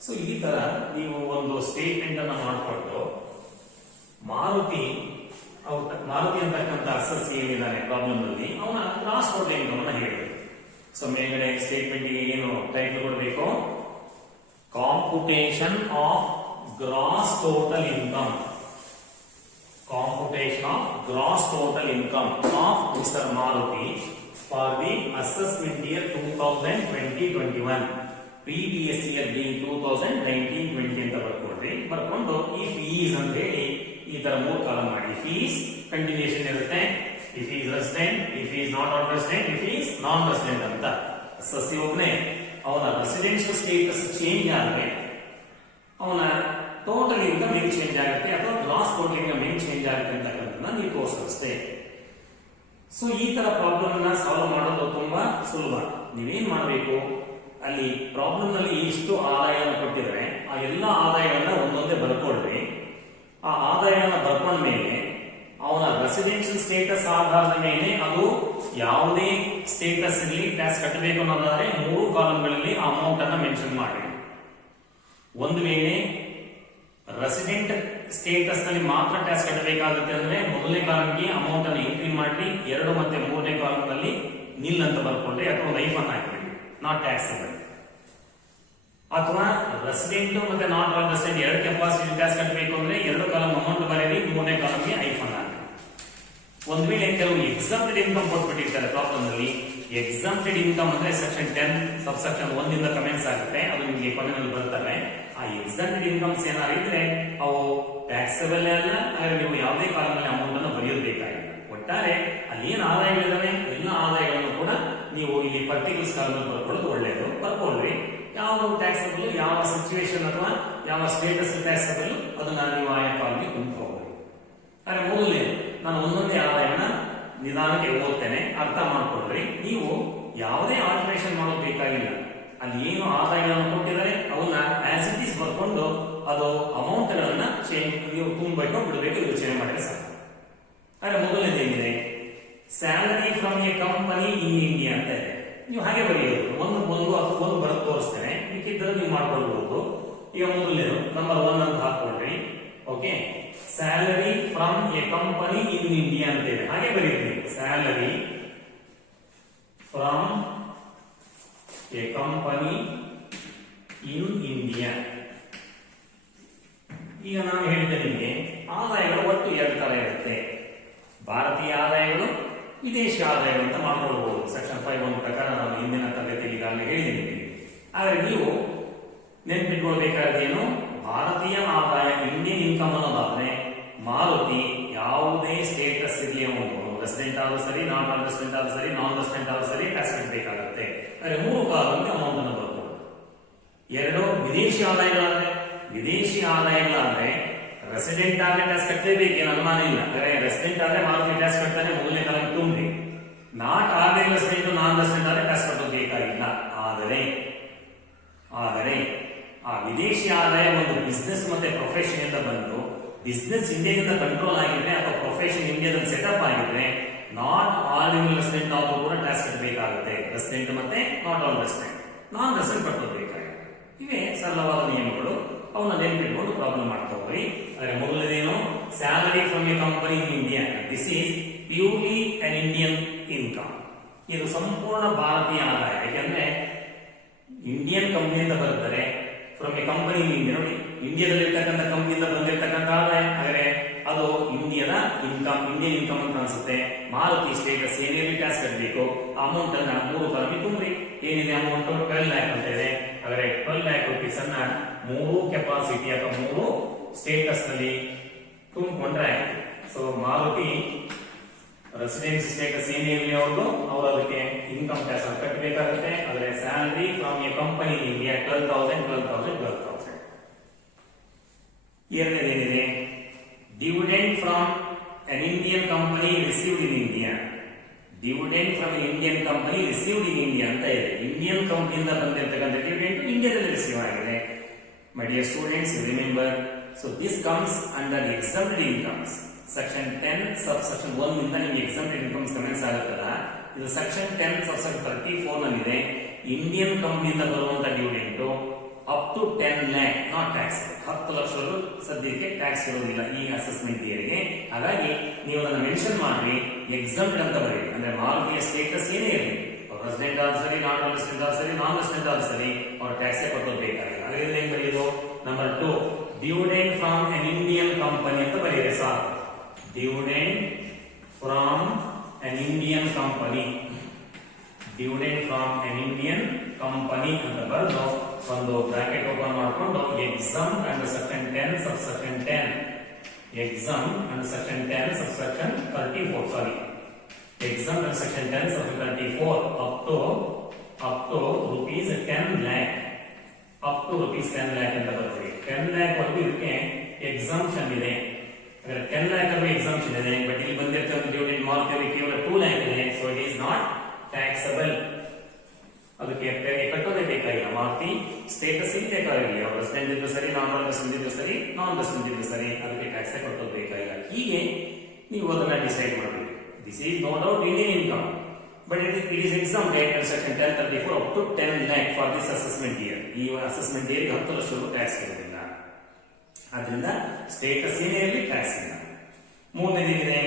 So ಈ ತರ ನೀವು ಒಂದು ಸ್ಟೇಟ್ಮೆಂಟ್ ಅನ್ನ ಮಾಡಿಕೊಂಡು ಮಾರುತಿ ಅಂತಕ್ಕಂಥ ಅಸಸ್ ಏನಿದ್ದಾನೆ ಪ್ರಾಬ್ಲಮ್ ಅಲ್ಲಿ ಅವನ ಗ್ರಾಸ್ ಟೋಟಲ್ ಇನ್ಕಮ್ ಅನ್ನ ಹೇಳಿದ್ರು. ಸೊ ಮೇಲ್ಗಡೆ ಸ್ಟೇಟ್ಮೆಂಟ್ ಏನು ಟೈಟಲ್ ಕೊಡಬೇಕು? Computation of gross total income. Computation of gross total income of mister Maruti for the assessment year 2020-21. Previous year being 2019-20 ಅಂತ ಬರ್ಕೊಂಡು ಇಫ್ ಈಸ್ ಅಂತ ಹೇಳಿ ಈ ತರ 3 ಕಾಲಮ್ ಮಾಡಿ. ಇಫ್ ಈಸ್ ಕಂಟಿನ್ಯೂಷನ್ ಇರುತ್ತೆ, if is resident, if is not resident, if is non resident ಅಂತ. ಸಸಿ ಒಬ್ಬನೇ ಅವನ ರೆಸಿಡೆನ್ಷಿಯಲ್ ಸ್ಟೇಟಸ್ ಚೇಂಜ್ ಆದ್ರೆ ಅವನ ಟೋಟಲ್ ಇನ್ಕಮ್ ಹೆಂಗ್ ಚೇಂಜ್ ಆಗುತ್ತೆ ಅಥವಾ ಗ್ರಾಸ್ ಟೋಟಲ್ ಇನ್ಕಮ್ ಹೆಂಗ್ ಚೇಂಜ್ ಆಗುತ್ತೆ ಅಂತಕ್ಕಂಥದ್ದನ್ನ ನೀವು ತೋರಿಸ್ತೇ. ಸೊ ಈ ತರ ಪ್ರಾಬ್ಲಮ್ ಅನ್ನ ಸಾಲ್ವ್ ಮಾಡೋದು ತುಂಬಾ ಸುಲಭ. ನೀವೇನ್ ಮಾಡಬೇಕು, ಅಲ್ಲಿ ಪ್ರಾಬ್ಲಮ್ ನಲ್ಲಿ ಇಷ್ಟು ಆದಾಯವನ್ನು ಕೊಟ್ಟಿದ್ರೆ ಆ ಎಲ್ಲ ಆದಾಯಗಳನ್ನ ಒಂದೊಂದೇ ಬರ್ಕೊಳ್ರಿ. ಆ ಆದಾಯವನ್ನು ಬರ್ಕೊಂಡ ಮೇಲೆ ಅವನ ರೆಸಿಡೆನ್ಷಿಯಲ್ ಸ್ಟೇಟಸ್ ಆಧಾರದ ಮೇಲೆ ಅದು ಯಾವುದೇ ಸ್ಟೇಟಸ್ ಇರಲಿ ಟ್ಯಾಕ್ಸ್ ಕಟ್ಟಬೇಕು ಅನ್ನೋದಾದ್ರೆ 3 ಕಾಲಮ್ಗಳಲ್ಲಿ ಆ ಅಮೌಂಟ್ ಅನ್ನ ಮೆನ್ಷನ್ ಮಾಡಿ. ಒಂದು ವೇಳೆ ರೆಸಿಡೆಂಟ್ ಸ್ಟೇಟಸ್ ನಲ್ಲಿ ಮಾತ್ರ ಟ್ಯಾಕ್ಸ್ ಕಟ್ಟಬೇಕಾಗುತ್ತೆ ಅಂದ್ರೆ ಮೊದಲನೇ ಕಾಲಮ್ಗೆ ಅಮೌಂಟ್ ಅನ್ನು ಎಂಟ್ರಿ ಮಾಡಿ, 2 ಮತ್ತೆ 3ನೇ ಕಾಲಮ್ ನಲ್ಲಿ ನಿಲ್ ಅಂತ ಬರ್ಕೊಂಡ್ರೆ ಅಥವಾ ಲೈಫ್ ಅನ್ನ ಹಾಕಿ ನಾಟ್ ಟ್ಯಾಕ್ಸಬಲ್. ಅಥವಾ ರೆಸಿಡೆಂಟ್ ಮತ್ತೆ ನಾಟ್ ರೆಸಿಡೆಂಟ್ 2 ಕೆಪಾಸಿಟಿ ಟ್ಯಾಕ್ಸ್ ಕಟ್ಟಬೇಕು ಅಂದ್ರೆ 2 ಕಾಲಮ್ ಅಮೌಂಟ್ ಬರೆಯಲಿ, 3ನೇ ಕಾಲಮ್ಗೆ ಐಫನ್ ಹಾಕಿ. ಒಂದ್ ವೇಳೆ ಕೆಲವು ಎಕ್ಸಾಮ್ಟೆಡ್ ಇನ್ಕಮ್ ಕೊಟ್ಬಿಟ್ಟಿರ್ತಾರೆ ಪ್ರಾಬ್ಲಮ್ ಅಲ್ಲಿ. ಎಕ್ಸಾಮ್ಟೆಡ್ ಇನ್ಕಮ್ ಅಂದ್ರೆ ಸೆಕ್ಷನ್ 10 ಸಬ್ಸೆಕ್ಷನ್ 1 ಇಂದ ಕಮೆಂಟ್ಸ್ ಆಗುತ್ತೆ, ಅದು ನಿಮಗೆ ಕೊನೆಯಲ್ಲಿ ಬರ್ತಾರೆ. ಆ ಎಕ್ಸಾಮ್ಟೆಡ್ ಇನ್ಕಮ್ಸ್ ಏನಾದ್ರು ಇದ್ರೆ ಅವು ಟ್ಯಾಕ್ಸಬಲ್ ಅಲ್ಲ, ಹಾಗೆ ನೀವು ಯಾವುದೇ ಕಾಲದಲ್ಲಿ ಅಮೌಂಟ್ ಅನ್ನು ಬರೆಯೋದು ಬೇಕಾಗಿಲ್ಲ. ಒಟ್ಟಾರೆ ಅಲ್ಲಿ ಏನ್ ಆದಾಯಗಳಿದಾವೆ ಎಲ್ಲ ಆದಾಯಗಳನ್ನು ಕೂಡ ನೀವು ಇಲ್ಲಿ ಪರ್ಟಿಕ್ಯುಲರ್ಸ್ ಕಾಲದಲ್ಲಿ ಬರ್ಕೊಳ್ಳೋದು ಒಳ್ಳೆಯದು. ಬರ್ಕೊಳ್ರಿ ಯಾವ ಟ್ಯಾಕ್ಸಬಲ್, ಯಾವ ಸಿಚುವೇಶನ್ ಅಥವಾ ಯಾವ ಸ್ಟೇಟಸ್ ಟ್ಯಾಕ್ಸಬಲ್ ಅದನ್ನ ನೀವು ಆಯಾ ಕಾಲಕ್ಕೆ ತುಂಬಿಕೋಬಹುದು. ಆದ್ರೆ ಮೊದಲನೇ ನಾನು ಒಂದೊಂದೇ ಆದಾಯನ ನಿಧಾನಕ್ಕೆ ಓದ್ತೇನೆ, ಅರ್ಥ ಮಾಡ್ಕೊಳ್ರಿ. ನೀವು ಯಾವುದೇ ಆಲ್ಟರೇಷನ್ ಮಾಡೋದು ಬೇಕಾಗಿಲ್ಲ. ಅಲ್ಲಿ ಏನು ಆದಾಯಗಳನ್ನು ಕೊಟ್ಟಿದ್ದಾರೆ ಅವನ್ನ ಆಸ್ ಇಟ್ ಈಸ್ ಬರ್ಕೊಂಡು ಅದು ಅಮೌಂಟ್ ಗಳನ್ನ ಚೇಂಜ್ ನೀವು ತುಂಬಬೇಕು ಬಿಡಬೇಕು, ಯೋಚನೆ ಮಾಡಿದ್ರೆ ಸಾಕು. ಆದ್ರೆ ಮೊದಲನೇದೇನಿದೆ, salary from a company in India ಅಂತ ಇದೆ. ನೀವು ಹಾಗೆ ಬರೆಯೋದು ಒಂದು ಬರೆದು ತೋರಿಸ್ತೇನೆ, ಮಿಕ್ಕಿದ್ರೆ ನೀವು ಮಾಡ್ಕೊಳ್ಬಹುದು. ಈಗ ಮೊದಲನೇದು ನಂಬರ್ 1 ಅಂತ ಹಾಕೊಳ್ರಿ. Okay, salary from a company in India ಅಂತ ಇದೆ, ಹಾಗೆ ಬರೀತೀವಿ. Salary from a company in India. ಈಗ ನಾನು ಹೇಳಿದೆ ನಿಮಗೆ ಆದಾಯಗಳು ಒಟ್ಟು 2 ತರ ಇರುತ್ತೆ. ಭಾರತೀಯ ಆದಾಯಗಳು, ವಿದೇಶಿ ಆದಾಯಗಳು ಅಂತ ಮಾಡ್ಕೊಳ್ಬಹುದು. ಸೆಕ್ಷನ್ 5(1) ಪ್ರಕಾರ ನಾನು ಹಿಂದಿನ ತರಗತಿಯಲ್ಲಿ ಈಗಾಗಲೇ ಹೇಳಿದ್ದೀನಿ. ಆದರೆ ನೀವು ನೆನಪಿಟ್ಕೊಳ್ಬೇಕಾದೇನು, ಭಾರತೀಯ ಆದಾಯ ಇಂಡಿಯನ್ ಇನ್ಕಮ್ ಅನ್ನೋದಾದ್ರೆ ಮಾರುತಿ ಯಾವುದೇ ಸ್ಟೇಟಸ್ ಇರಲಿ, ಅವನು ರೆಸಿಡೆಂಟ್ ಆದ್ರೂ ಸರಿ, ನಾಟ್ ರೆಸಿಡೆಂಟ್ ಆದ್ರೂ ಸರಿ, ನಾನ್ ರೆಸಿಡೆಂಟ್ ಆದ್ರೂ ಸರಿ ಟ್ಯಾಕ್ಸ್ ಕಟ್ಟಬೇಕಾಗುತ್ತೆ. ಆದರೆ 3 ಕಾಲಕ್ಕೆ ಅಮೌಂಟ್ ಅನ್ನು ಬರ್ಬೋದು. 2 ವಿದೇಶಿ ಆದಾಯಗಳಾದ್ರೆ, ವಿದೇಶಿ ಆದಾಯಗಳಾದ್ರೆ ರೆಸಿಡೆಂಟ್ ಆದ್ರೆ ಟ್ಯಾಕ್ಸ್ ಕಟ್ಟಲೇಬೇಕು, ಏನು ಅನುಮಾನ ಇಲ್ಲ. ರೆಸಿಡೆಂಟ್ ಆದ್ರೆ ಮಾರುತಿ ಟ್ಯಾಕ್ಸ್ ಕಟ್ತಾನೆ, ಮೊದಲನೇ ಕಾಲಕ್ಕೆ ತುಂಬಿ. ನಾಟ್ ಆದ್ರೆ ರೆಸಿಡೆಂಟ್, ನಾನ್ ರೆಸಿಡೆಂಟ್ ಆದ್ರೆ ಟ್ಯಾಕ್ಸ್ ಕಟ್ಟೋದು ಬೇಕಾಗಿಲ್ಲ. ಆದರೆ ಆ ವಿದೇಶಿ ಆದಾಯ ಒಂದು ಬಿಸ್ನೆಸ್ ಮತ್ತೆ ಪ್ರೊಫೆಷನ್ ಇಂದ ಬಂದು ಬಿಸ್ನೆಸ್ ಇಂಡಿಯಾದಿಂದ ಕಂಟ್ರೋಲ್ ಆಗಿದ್ರೆ ಅಥವಾ ಪ್ರೊಫೆಷನ್ ಇಂಡಿಯಾದಲ್ಲಿ ಸೆಟಪ್ ಆಗಿದ್ರೆ ನಾಟ್ ಆಲ್ ರೆಸಿಡೆಂಟ್ ಆದ್ರೂ ಕೂಡ ಟ್ಯಾಕ್ಸ್ ಕಟ್ಟಬೇಕಾಗುತ್ತೆ. ರೆಸಿಡೆಂಟ್ ಮತ್ತೆ not all resident, non resident ಕಟ್ಟೋಬೇಕಾಗುತ್ತೆ. ಇವೇ ಸರಳವಾದ ನಿಯಮಗಳು, ಅವನ್ನ ನೆನಪಿಟ್ಕೊಂಡು ಪ್ರಾಬ್ಲಮ್ ಮಾಡ್ತಾ ಹೋಗ್ರಿ. ಆದರೆ ಮೊದಲನೇದೇನು, salary from a company in India. This is purely an Indian income. ಇದು ಸಂಪೂರ್ಣ ಭಾರತೀಯ ಆದಾಯ. ಯಾಕೆಂದ್ರೆ ಇಂಡಿಯನ್ ಕಂಪನಿಯಿಂದ ಬರ್ತಾರೆ. From a company in India, ನೋಡಿ ಇಂಡಿಯಾದಲ್ಲಿ ಇರ್ತಕ್ಕಂಥ ಕಂಪನಿಯಿಂದ ಬಂದಿರತಕ್ಕಂಥ ಆದಾಯ, ಹಾಗಾದ್ರೆ ಅದು ಇಂಡಿಯನ್ ಇನ್ಕಮ್ ಅಂತ ಅನ್ಸುತ್ತೆ. ಮಾರುತಿ ಸ್ಟೇಟಸ್ ಏನೇನು ಟ್ಯಾಕ್ಸ್ ಕಟ್ಟಬೇಕು ಅಮೌಂಟ್ ಅನ್ನ 3 ಕಾಲಮಿಗೆ ತುಂಬ್ರಿ. ಏನಿದೆ ಅಮೌಂಟ್ 12 ಲ್ಯಾಕ್ ಅಂತ ಇದೆ. ಹಾಗಾದ್ರೆ 12 ಲ್ಯಾಕ್ ರುಪೀಸ್ ಅನ್ನ 3 ಕೆಪಾಸಿಟಿ ಅಥವಾ 3 ಸ್ಟೇಟಸ್ ನಲ್ಲಿ ತುಂಬಿಕೊಂಡ್ರೆ, ಸೊ ಮಾರುತಿ ರೆಸಿಡೆನ್ಸಿ ಸ್ಟೇಟಸ್ ಏನೇ ಇರಲಿ ಅವ್ರದ್ದು ಅವರು ಅದಕ್ಕೆ ಇನ್ಕಮ್ ಟ್ಯಾಕ್ಸ್ ಕಟ್ಟಬೇಕಾಗುತ್ತೆ. ಆದರೆ salary from a company in India 12,000. ಎರಡನೇದೇನಿದೆ, dividend from an Indian company received in India. Dividend from an Indian company received in India ಅಂತ ಇದೆ. ಇಂಡಿಯನ್ ಕಂಪನಿಯಿಂದ ಬಂದಿರತಕ್ಕಂಥ ಡಿವಿಡೆಂಡ್ ಇಂಡಿಯಾದಲ್ಲಿ ರಿಸೀವ್ ಆಗಿದೆ. My dear students, remember, so this comes under the exempted incomes. Section 10 subsection 1 ಇಂದ ನಿಮಗೆ exempted incomes commence ಆಗುತ್ತಲ್ಲ, ಇದು section 10 subsection 34 ನಲ್ಲಿದೆ. ಇಂಡಿಯನ್ ಕಂಪನಿಯಿಂದ ಬರುವಂತ dividend up to 10 lakh not tax. 10 ಲಕ್ಷವರೆಗೂ ಸದ್ಯಕ್ಕೆ ಟ್ಯಾಕ್ಸ್ ಇರೋದಿಲ್ಲ ಈ ಅಸೆಸ್ಮೆಂಟ್ ಇಯರ್ಗೆ. ಹಾಗಾಗಿ ನೀವು ಅದನ್ನ ಮೆನ್ಷನ್ ಮಾಡಿ ಎಕ್ಸಮ್ಪ್ಟ್ ಅಂತ ಬರೀರಿ. ಅಂದ್ರೆ ಮಾರುತಿಯ ಸ್ಟೇಟಸ್ ಏನೇ ಇರಲಿ, ರೆಸಿಡೆಂಟ್ ಆದ್ರೂ ಸರಿ, ನಾಟ್ ರೆಸಿಡೆಂಟ್ ಆದ್ರೂ ಸರಿ, ನಾನ್ ರೆಸಿಡೆಂಟ್ ಆದ್ರೂ ಸರಿ, ಅವ್ರು ಟ್ಯಾಕ್ಸ್ ಕಟ್ಟೋಬೇಕಾಗಿಲ್ಲ. ಹಾಗಾದ್ರೆ ಏನ್ ಬರೆಯೋದು? Number 2, dividend from an Indian company ಅಂತ ಬರೆಯಿರಿ sir. Dividend from an Indian company, dividend from an Indian company ಅಂತ ಬರೆದು ಒಂದು ಬ್ರಾಕೆಟ್ ಓಪನ್ ಮಾಡಿಕೊಂಡು exempt under section 10 subsection 10, exempt under section 10 subsection 34, sorry, exempt under section 10 subsection 34 up to rupees 10 lakh, up to rupees 10 lakh ಅಂತ ಬರ್ತದೆ. 10 lakh ವರೆಗೂ ಇದಕ್ಕೆ exemption ಇದೆ. 10 lakh ವರೆಗೂ ಎಕ್ಸಾಮ್ಷನ್ ಇದೆ. ಬಟ್ ಇಲ್ಲಿ ಬಂದಿರ್ತಕ್ಕಂಥ ಡಿವಿಡೆಂಡ್ ಮಾರುತಿಯಲ್ಲಿ ಕೇವಲ 2 lakh ಇದೆ. So it is not taxable. ಅದಕ್ಕೆ ಕಟ್ಟೋದೇ ಬೇಕಾಗಿಲ್ಲ. ಮಾರುತಿ ಸ್ಟೇಟಸ್ ಇಲ್ಲಿ ಬೇಕಾಗಿರಲಿ, ಅವ್ರು ರೆಸಿಡೆಂಟ್ ಇದ್ರು ಸರಿ, ನಾನ್ ರೆಸಿಡೆಂಟ್ ಇದ್ರು ಸರಿ, ನಾನ್ ರೆಸಿಡೆಂಟ್ ಇದ್ರು ಸರಿ, ಅದಕ್ಕೆ ಟ್ಯಾಕ್ಸ್ ಕಟ್ಟೋದು ಬೇಕಾಗಿಲ್ಲ. ಹೀಗೆ ನೀವು ಅದನ್ನ ಡಿಸೈಡ್ ಮಾಡಬೇಕು. This is no doubt Indian income, but it is exempted under section 1034 up to 10 lakh for this assessment year. ಈ ಅಸೆಸ್ಮೆಂಟ್ ಇಯರ್ 10 ಲಕ್ಷವರೆಗೂ ಟ್ಯಾಕ್ಸ್ ಇರೋದಿಲ್ಲ. ಆದ್ರಿಂದ ಸ್ಟೇಟಸ್ ಏನೇ ಇರಲಿ ಟ್ಯಾಕ್ಸ್ ಇಲ್ಲ. ಮೂರನೇದಿದೆ,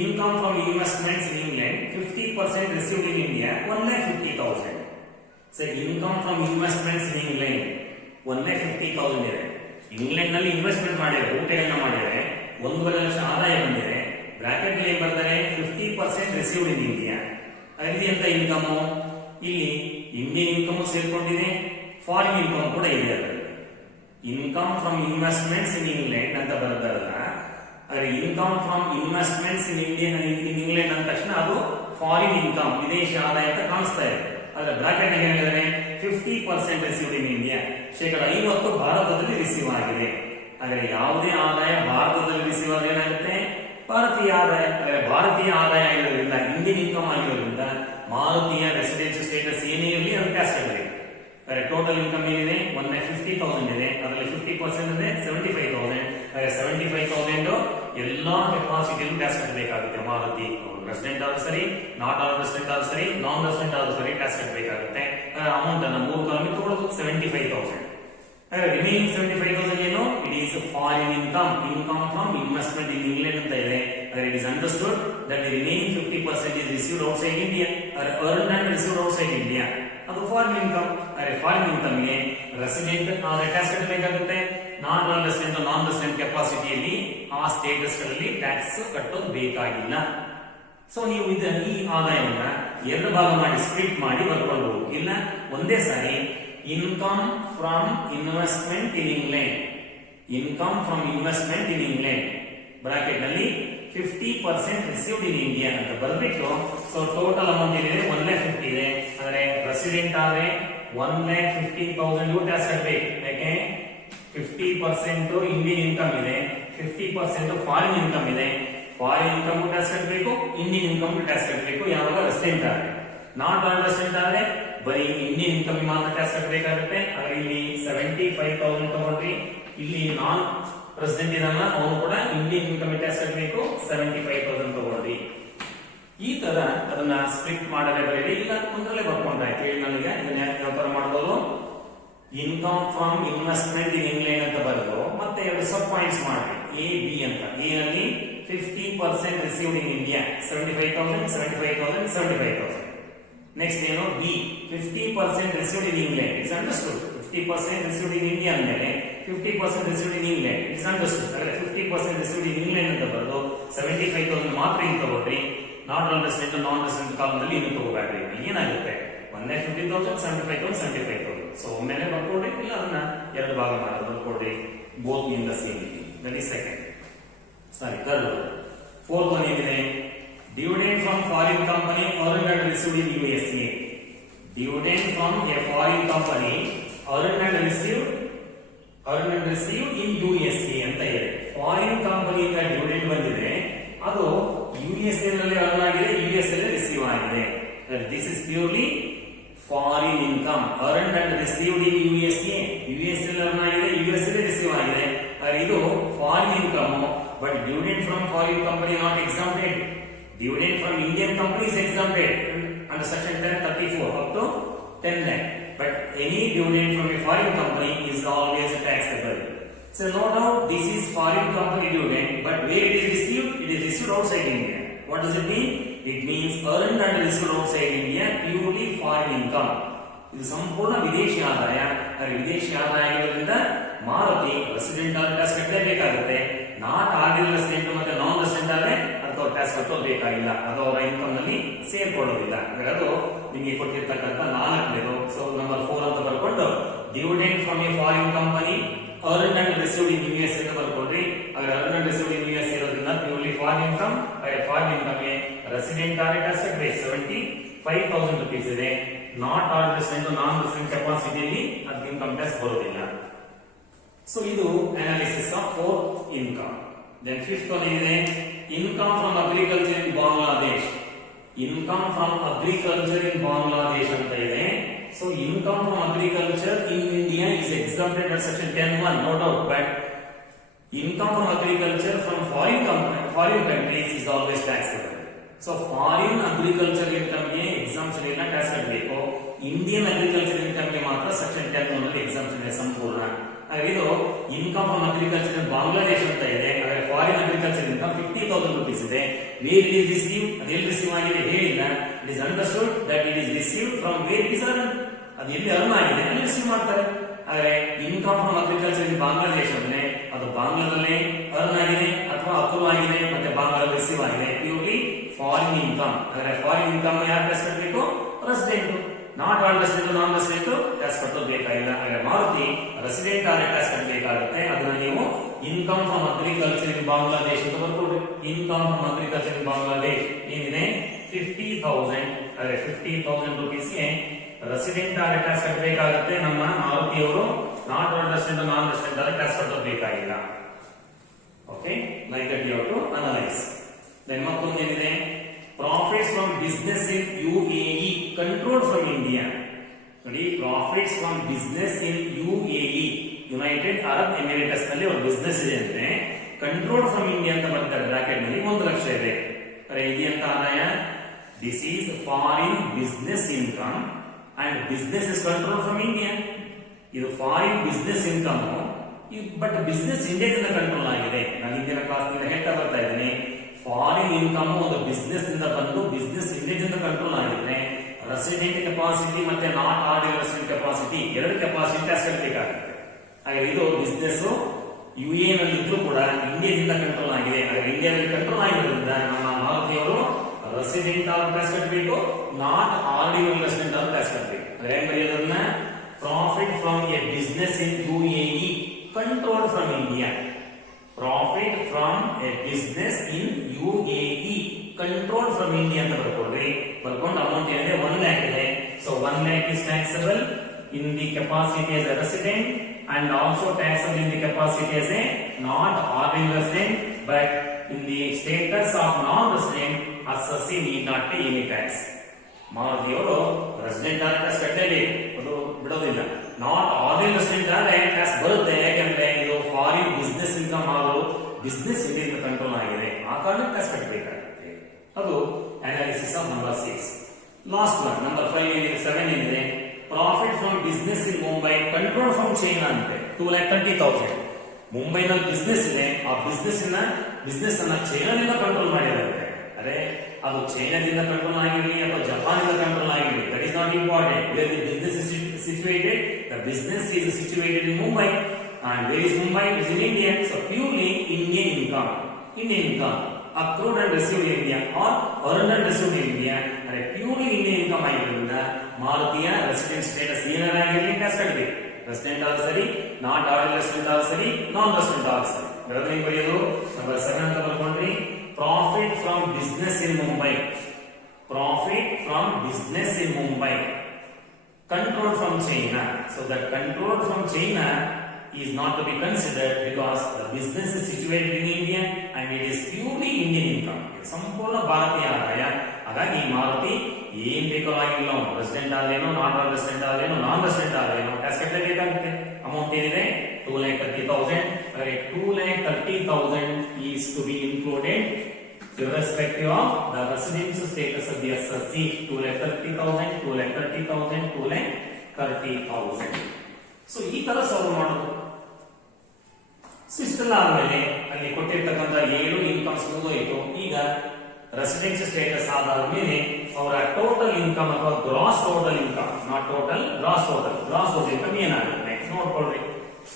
income from investments in England 50% received in India 1,50,000. So income from investments in England 1,50,000 ಇದೆ. England ನಲ್ಲಿ ಇನ್ವೆಸ್ಟ್ಮೆಂಟ್ ಮಾಡಿದ್ರೆ, ಊಟಗಳನ್ನ ಮಾಡಿದ್ರೆ 1,50,000 ಲಕ್ಷ ಆದಾಯ ಬಂದಿದೆ. ಬ್ರಾಕೆಟ್ ನಲ್ಲಿ ಬರ್ತಾರೆ 50% ರಿಸೀವ್ಡ್ ಇನ್ ಇಂಡಿಯಾ. ಅಲ್ಲಿ ಅಂತ ಇನ್ಕಮ್ ಇಲ್ಲಿ ಇಂಡಿಯನ್ ಇನ್ಕಮ್ ಸೇರ್ಕೊಂಡಿದೆ, ಫಾರಿನ್ ಇನ್ಕಮ್ ಕೂಡ ಇದೆ. ಅದರಲ್ಲಿ income from investments in England ಅಂತ ಬರ್ತಾರಲ್ಲ, ಆದರೆ income from investments in England ಅಂದ ತಕ್ಷಣ ಅದು ಫಾರಿನ್ ಇನ್ಕಮ್, ವಿದೇಶಿ ಆದಾಯ ಅಂತ ಕಾಣಿಸ್ತಾ ಇದೆ. ಅದರ ಬ್ರಾಕೆಟ್ ಹೇಳಿದರೆ 50% ರಿಸೀವ್ಡ್ ಇನ್ ಇಂಡಿಯಾ, 50% ಭಾರತದಲ್ಲಿ ರಿಸೀವ್ ಆಗಿದೆ. ಆದರೆ ಯಾವುದೇ ಆದಾಯ ಭಾರತದಲ್ಲಿ ರಿಸೀವ್ ಆದ್ರೆ ಏನಾಗುತ್ತೆ? ಭಾರತೀಯ ಆದಾಯ. ಭಾರತೀಯ ಆದಾಯ ಆಗಿರೋದ್ರಿಂದ, ಇಂಡಿಯನ್ ಇನ್ಕಮ್ ಆಗಿರೋದ್ರಿಂದ ಮಾರುತಿಯ ರೆಸಿಡೆನ್ಸಿ ಸ್ಟೇಟಸ್ ಏನೇ ಇರಲಿ ಅದು ಟ್ಯಾಕ್ಸ್ ಕಟ್ಟಬೇಕು. ಟೋಟಲ್ ಇನ್ಕಮ್ ಏನಿದೆ 1,50,000 ಇದೆ. ಅದರಲ್ಲಿ 50% ಇದೆ 75,000. 75,000 ಎಲ್ಲಾ ಕೆಪಾಸಿಟಿಗೂ ಟ್ಯಾಕ್ಸ್ ಕಟ್ಟಬೇಕಾಗುತ್ತೆ ಮಾರುತಿ. ರೆಸಿಡೆಂಟ್ ಆದ್ರೂ ಸರಿ, ನಾಟ್ ಆಲ್ ರೆಸಿಡೆಂಟ್ ಆದ್ರೂ ಸರಿ, ನಾನ್ ರೆಸಿಡೆಂಟ್ ಆದ್ರೂ ಸರಿ ಟ್ಯಾಕ್ಸ್ ಕಟ್ಟಬೇಕಾಗುತ್ತೆ. ಅಮೌಂಟ್ ಅನ್ನ 3 ಕಾಲಮ್ ತಗೊಳ್ಳೋದು 75,000. ರಿಮೈನಿಂಗ್ 75,000 ಏನು? It is foreign income, income from investment in England ಅಂತ ಇದೆ. It is understood that the remaining 50% is received outside India or earned and received outside India. ಅದು ಫಾರಿನ್ ಇನ್ಕಮ್. ಫಾರಿನ್ ಇನ್ಕಮ್ ಗೆ resident tax ಕಟ್ಟಬೇಕಾಗುತ್ತೆ. ನಾನ್ resident, non resident ಕೆಪಾಸಿಟಿಯಲ್ಲಿ ಆ status ಗಳಲ್ಲಿ tax ಕಟ್ಟೋದು ಬೇಕಾಗಿಲ್ಲ. So ನೀವು ಈ ಆದಾಯವನ್ನ 2 ಭಾಗ ಮಾಡಿ ಸ್ಪ್ಲಿಟ್ ಮಾಡಿ ಬರ್ಕೊಳ್ಬಹುದು. ಇಲ್ಲ ಒಂದೇ ಸಾರಿ income from investment in England, income from investment in England bracket ನಲ್ಲಿ 50% ರಿಸೀವ್ಡ್ ಇನ್ ಇಂಡಿಯಾ ಅಂತ ಬರಬೇಕು. ಸೊ ಟೋಟಲ್ ಅಮೌಂಟ್ ಏನಿದೆ 1,50,000 ಇದೆ. ಅಂದ್ರೆ ರೆಸಿಡೆಂಟ್ ಆದ್ರೆ 1,50,000 ಟ್ಯಾಕ್ಸ್ ಕಟ್ಟಬೇಕು. ಯಾಕೆ? 50% ಇಂಡಿಯನ್ ಇನ್ಕಮ್ ಇದೆ, 50% ಫಾರಿನ್ ಇನ್ಕಮ್ ಇದೆ. ಫಾರಿನ್ ಇನ್ಕಮ್ ಟ್ಯಾಕ್ಸ್ ಕಟ್ಟಬೇಕು, ಇಂಡಿಯನ್ ಇನ್ಕಮ್ ಟ್ಯಾಕ್ಸ್ ಕಟ್ಟಬೇಕು. ಯಾವಾಗ ರೆಸಿಡೆಂಟ್ ಆದ್ರೆ. ನಾಟ್ ಆಲ್ ರೆಸಿಡೆಂಟ್ ಆದ್ರೆ ಬರೀ ಇಂಡಿಯನ್ ಇನ್ಕಮ್ ಮಾತ್ರ ಟ್ಯಾಕ್ಸ್ ಕಟ್ಟಬೇಕಾಗುತ್ತೆ. ಆದ್ರೆ ಇಲ್ಲಿ 75,000 ತಗೊಂಡ್ರಿ. ಇಲ್ಲಿ ನಾನ್ ರೆಸಿಡೆಂಟ್ ಇದನ್ನ ಅವನು ಕೂಡ ಇಂಡಿಯನ್ ಇನ್ಕಮ್ ಟ್ಯಾಕ್ಸ್ ಕಟ್ಟಬೇಕು, 75,000 ತಗೊಳ್ರಿ. ಈ ತರ ಅದನ್ನ ಸ್ಪ್ಲಿಟ್ ಮಾಡಲೇ ಬರೀರಿ. ಇಲ್ಲ ಒಂದರಲ್ಲೇ ಬರ್ಕೊಂಡ್ರಾಯ್ತು. ಹೇಳಿ ನನಗೆ ಇದನ್ನ ಯಾವ ತರ ಮಾಡ್ಬೋದು? Income from investment in England ಅಂತ ಬರೆದು ಮತ್ತೆ 2 ಸಬ್ ಪಾಯಿಂಟ್ಸ್ ಮಾಡ್ರಿ, ಎ ಬಿ ಅಂತ. ಎ ನಲ್ಲಿ 50% ರಿಸೀವ್ಡ್ ಇನ್ ಇಂಡಿಯಾ 75,000, 75,000, 75,000. ನೆಕ್ಸ್ಟ್ ಏನು? B 50% received in England. It's understood. 50% received in India ಅಂದ್ಮೇಲೆ 50% received in England. It's understood. ಅಂದ್ರೆ 50% ರಿಸೀವ್ಡ್ ಇನ್ ಇಂಗ್ಲೆಂಡ್ ಅಂತ ಬರೆದು 75,000 ಮಾತ್ರ ಹಿಂಗ್ ತಗೊಳ್ರಿ. Not all resident, non resident ಕಾಲದಲ್ಲಿ ಇನ್ನು ತಗೋಬೇಡ್ರಿ. ಏನಾಗುತ್ತೆ? 1,50,000, 75,000, 75,000. ಸೊ ಒಮ್ಮೆಲೆ ಬರ್ಕೊಡ್ರಿ. ಇಲ್ಲ ಅದನ್ನ 2 ಭಾಗ ಮಾಡಿ ಬರ್ಕೊಡ್ರಿ. Both in the same. That is second. Sorry third. Fourth one ಏನಿದೆ? dividend from foreign company earned and received in USA. Dividend from a foreign company earned and received in USA ಅಂತ ಇದೆ. Foreign ಕಂಪನಿಯಿಂದ dividend ಬಂದಿದೆ, ಅದು USA ನಲ್ಲಿ earn ಆಗಿದೆ, US ಅಲ್ಲಿ receive ಆಗಿದೆ. This is purely foreign income earned and received in USA. US ಅಲ್ಲಿ ಅರ್ನ್ ಆಗಿದೆ, US ಅಲ್ಲಿ ರಿಸೀವ್ ಆಗಿದೆ. ಇದು foreign income. But dividend from foreign company not exempted. Dividend from Indian company is exempted under section 1034 up to 10 lakh. But any dividend from a foreign company is always taxable. So no doubt this is foreign company dividend, but where it is received? It is received outside India. What does it mean? It means earned and received outside India, purely foreign income. ಇದು ಸಂಪೂರ್ಣ ವಿದೇಶಿ ಆದಾಯ. ವಿದೇಶಿ ಆದಾಯ ಆಗಿರೋದ್ರಿಂದ Maruti resident ಆದ tax ಕಟ್ಟಲೇಬೇಕಾಗುತ್ತೆ. Not ordinary resident ಮತ್ತೆ ನಾನ್ resident ಆದ್ರೆ ಅಥವಾ ಟ್ಯಾಕ್ಸ್ ಕಟ್ಟೋಬೇಕಾಗಿಲ್ಲ, ಅದು ಅವರ ಇನ್ಕಮ್ ನಲ್ಲಿ ಸೇರ್ಕೊಳ್ಳೋದಿಲ್ಲ. ಅದು ನಿಮಗೆ ಕೊಟ್ಟಿರ್ತಕ್ಕಂಥ 4ನೇದು. ಸೊ ನಂಬರ್ 4 ಅಂತ ಬರ್ಕೊಂಡು dividend from a foreign company earned and received in US ಅಂತ ಬರ್ಕೊಡ್ರಿ. earned and received in US ಇರೋದ್ರಿಂದ purely foreign income. Foreign income resident ಆದ್ರೆ ಟ್ಯಾಕ್ಸ್ ಕಟ್ಟಬೇಕು. 75,000 rupees ಇದೆ. Not or resident non resident ಕೆಪಾಸಿಟಿಯಲ್ಲಿ ಅದಕ್ಕೆ ಇನ್ಕಮ್ ಟ್ಯಾಕ್ಸ್ ಬರೋದಿಲ್ಲ. ಸೊ ಇದು analysis of 4 income. Then 5th one ಇದೆ income from agriculture in Bangladesh. Income from agriculture in Bangladesh ಅಂತ ಇದೆ. So income from agriculture in India is exempted under section 10(1), no doubt. But income from agriculture from foreign countries is always taxable. So foreign agriculture income ಗೆ exemption ಇಲ್ಲ, tax ಕಟ್ಟಬೇಕು. Indian agriculture income ಗೆ ಮಾತ್ರ section 10(1) ನಲ್ಲಿ exemption ಇದೆ ಸಂಪೂರ್ಣ. ಇದು income from agriculture in Bangladesh ಅಂತ ಇದೆ. ಫಾರಿನ್ ಅಗ್ರಿಕಲ್ಚರ್ ಇನ್ಕಮ್ 50,000 rupees ಇದೆ. ವೇರ್ ಇಟ್ ಇಸ್ ರಿಸೀವ್, ಅದೆಲ್ಲಿ ರಿಸೀವ್ ಆಗಿದೆ ಹೇಳಿಲ್ಲ. It is understood that it is received from wear it is earn. ಅದು ಎಲ್ಲಿ ಅರ್ನ್ ಆಗಿದೆ ಅಲ್ಲಿ ರಿಸೀವ್ ಮಾಡ್ತಾರೆ. ಆದರೆ income from agriculture in Bangladesh ಅಂದ್ರೆ ಅದು ಬಾಂಗ್ಲಾದಲ್ಲೇ ಅರ್ನ್ ಆಗಿದೆ ಅಥವಾ ಅಪ್ರೂವ್ ಆಗಿದೆ ಮತ್ತೆ ಬಾಂಗ್ಲಾದಲ್ಲಿ ರಿಸೀವ್ ಆಗಿದೆ. Purely foreign income. ಆದರೆ ಫಾರಿನ್ ಇನ್ಕಮ್ ಯಾರು ಟ್ಯಾಕ್ಸ್ ಕಟ್ಟಬೇಕು? Resident. Not all resident non resident tax ಕಟ್ಟೋದು ಬೇಕಾಗಿಲ್ಲ. ಹಾಗೆ ಮಾರುತಿ ರೆಸಿಡೆಂಟ್ ಆದ್ರೆ ಟ್ಯಾಕ್ಸ್ ಕಟ್ಟಬೇಕಾಗುತ್ತೆ. ಅದನ್ನ ನೀವು income from agriculture in Bangladesh ಅಂತ ಬರ್ಕೊಡ್ರಿ. Income from agriculture in Bangladesh ಏನಿದೆ 50,000. ಅದೇ 50,000 rupeesಗೆ ರೆಸಿಡೆಂಟ್ ಆದ್ರೆ ಟ್ಯಾಕ್ಸ್ ಕಟ್ಟಬೇಕಾಗುತ್ತೆ. ನಮ್ಮ ಮಾರುತಿಯವರು not all resident non resident ಆದ್ರೆ ಟ್ಯಾಕ್ಸ್ ಕಟ್ಟೋದು ಬೇಕಾಗಿಲ್ಲ. Okay, like that you have to analyse. Then ಮತ್ತೊಂದೇನಿದೆ profits from business in UAE control from India. ನೋಡಿ, profits from business in UAE United Arab Emirates ನಲ್ಲಿ ಒಂದು ಬಿಸ್ನೆಸ್ ಇದೆ ಅಂದ್ರೆ control from India ಅಂತ ಬರ್ತಾರೆ ಬ್ರಾಕೆಟ್ ನಲ್ಲಿ 1 ಲಕ್ಷ ಇದೆ. ಇದೆಯಂತ ಆದಾಯ. This is foreign business income and business is control from India. ಇದು foreign business income, but business ಇಂಡಿಯಾದಿಂದ ಕಂಟ್ರೋಲ್ ಆಗಿದೆ. ನಾನು ಹಿಂದಿನ ಕ್ಲಾಸ್ ನಿಂದ ಹೇಳ್ತಾ ಬರ್ತಾ ಇದ್ದೀನಿ, ಫಾರಿನ್ ಇನ್ಕಮ್ ಒಂದು ಬಿಸ್ನೆಸ್ ನಿಂದ ಬಂದು ಬಿಸ್ನೆಸ್ ಇಂಡಿಯಾದಿಂದ ಕಂಟ್ರೋಲ್ ಆಗಿದ್ರೆ ರೆಸಿಡೆಂಟ್ ಕೆಪಾಸಿಟಿ ಮತ್ತೆ ನಾಟ್ ಆರ್ಡಿನಲ್ ರೆಸಿಡೆಂಟ್ ಕೆಪಾಸಿಟಿ ಎರಡು ಕೆಪಾಸಿಟಿ ಟ್ಯಾಕ್ಸ್ ಕಟ್ಟಬೇಕಾಗುತ್ತೆ. ಹಾಗೆ ಇದು ಬಿಸ್ನೆಸ್ UAE ನಲ್ಲಿ ಇದ್ರೂ ಕೂಡ ಇಂಡಿಯಾದಿಂದ ಕಂಟ್ರೋಲ್ ಆಗಿದೆ. ಹಾಗೆ ಇಂಡಿಯಾದಲ್ಲಿ ಕಂಟ್ರೋಲ್ ಆಗಿರೋದ್ರಿಂದ ನಮ್ಮ ಮಾರುತಿಯವರು ರೆಸಿಡೆಂಟ್ ಆಗಿ ಟ್ಯಾಕ್ಸ್ ಕಟ್ಟಬೇಕು, ನಾಟ್ ಆರ್ಡಿನಲ್ ರೆಸಿಡೆಂಟ್ ಆಗಿ ಟ್ಯಾಕ್ಸ್ ಕಟ್ಟಬೇಕು. ಏನ್ ಬರೆಯೋದನ್ನ profit from a business in UAE control from India. Profit from a business in UAE control from India ಅಂತ ಬರ್ಕೊಡ್ರಿ. ಬರ್ಕೊಂಡು ಅಮೌಂಟ್ ಏನಿದೆ 1 lakh ಇದೆ. So 1 lakh is taxable in the capacity as a resident and also taxable in the capacity as a not ordinary resident, but in the status of non-resident, assessee need not pay any tax. ಮಾರುತಿಯವರು resident ಆದ tax ಕಟ್ಟಲೇಬೇಕು, ಅದು ಬಿಡೋದಿಲ್ಲ. Not ordinary resident ಆದ್ರೆ tax ಬರುತ್ತೆ. ಯಾಕಂದ್ರೆ ಇದು foreign business income ಹಾಗೂ ಬಿಸ್ನೆಸ್ ಇಂಡಿಯಾದಿಂದ ಕಂಟ್ರೋಲ್ ಆಗಿದೆ, ಆ ಕಾರಣ ಟ್ಯಾಕ್ಸ್ ಕಟ್ಟಬೇಕಾಗುತ್ತೆ. ಅದು analysis of number 6. Last one number 5 ಏನಿದೆ 7 ಏನಿದೆ profit from business in Mumbai control from China ಅಂತೆ 2,30,000. ಮುಂಬೈನಲ್ಲಿ ಬಿಸ್ನೆಸ್ ಇದೆ, ಆ ಬಿಸ್ನೆಸ್ ಅನ್ನ ಚೈನಾದಿಂದ ಕಂಟ್ರೋಲ್ ಮಾಡಿರುತ್ತೆ. ಅದೇ ಅದು ಚೈನಾದಿಂದ ಕಂಟ್ರೋಲ್ ಆಗಿರಲಿ ಅಥವಾ ಜಪಾನಿಂದ ಕಂಟ್ರೋಲ್ ಆಗಿರಲಿ, that is not important. Where the business is situated, the business is situated in Mumbai, and where is Mumbai? It is in India. So purely Indian income accrued and received in India or earned and received in India, and purely Indian income ಆಗಿರೋದ್ರಿಂದ ಮಾರುತಿಯ resident status ಏನಾಗಿರಲಿ tax ಕಟ್ಟಬೇಕು. Resident ಆದ್ರೂ ಸರಿ, not ordinary resident ಆದ್ರೂ ಸರಿ, ನಾನ್ resident ಆದ್ರೂ ಸರಿ. ಬರೆಯೋದು number 7 ಅಂತ ಬರ್ಕೊಂಡ್ರಿ. profit from business in Mumbai. Profit from business in Mumbai. Control from China. So that control from China is not to be considered because the business is situated in India and it is purely Indian income. ಸಂಪೂರ್ಣ ಭಾರತೀಯ ಆದಾಯ. ಹಾಗಾಗಿ ಮಾರುತಿ ಏನ್ ಬೇಕೋ ಆಗಿಲ್ಲ, resident ಆದೇನೋ, non resident ಆದೇನೋ, non resident ಆದೇನೋ ಟ್ಯಾಕ್ಸ್ ಕಟ್ಟಲೇಬೇಕಾಗುತ್ತೆ. ಅಮೌಂಟ್ ಏನಿದೆ 2,30,000. 2,30,000 is to be included irrespective of the residence status of the SSC. 2,30,000, 2,30,000, 2,30,000. So ಈ ತರ ಸಾಲ್ವ್ ಮಾಡೋದು. ಇಷ್ಟೆಲ್ಲ ಆದ್ಮೇಲೆ ಅಲ್ಲಿ ಕೊಟ್ಟಿರ್ತಕ್ಕಂಥ 7 ಇನ್ಕಮ್ಸ್ ಮುಗಿದೋಯ್ತು. ಈಗ ರೆಸಿಡೆನ್ಸ್ ಸ್ಟೇಟಸ್ ಆದಾದ್ಮೇಲೆ ಅವರ ಟೋಟಲ್ ಇನ್ಕಮ್ ಅಥವಾ gross total income, not total, gross total income ಏನಾಗುತ್ತೆ ನೋಡ್ಕೊಳ್ರಿ.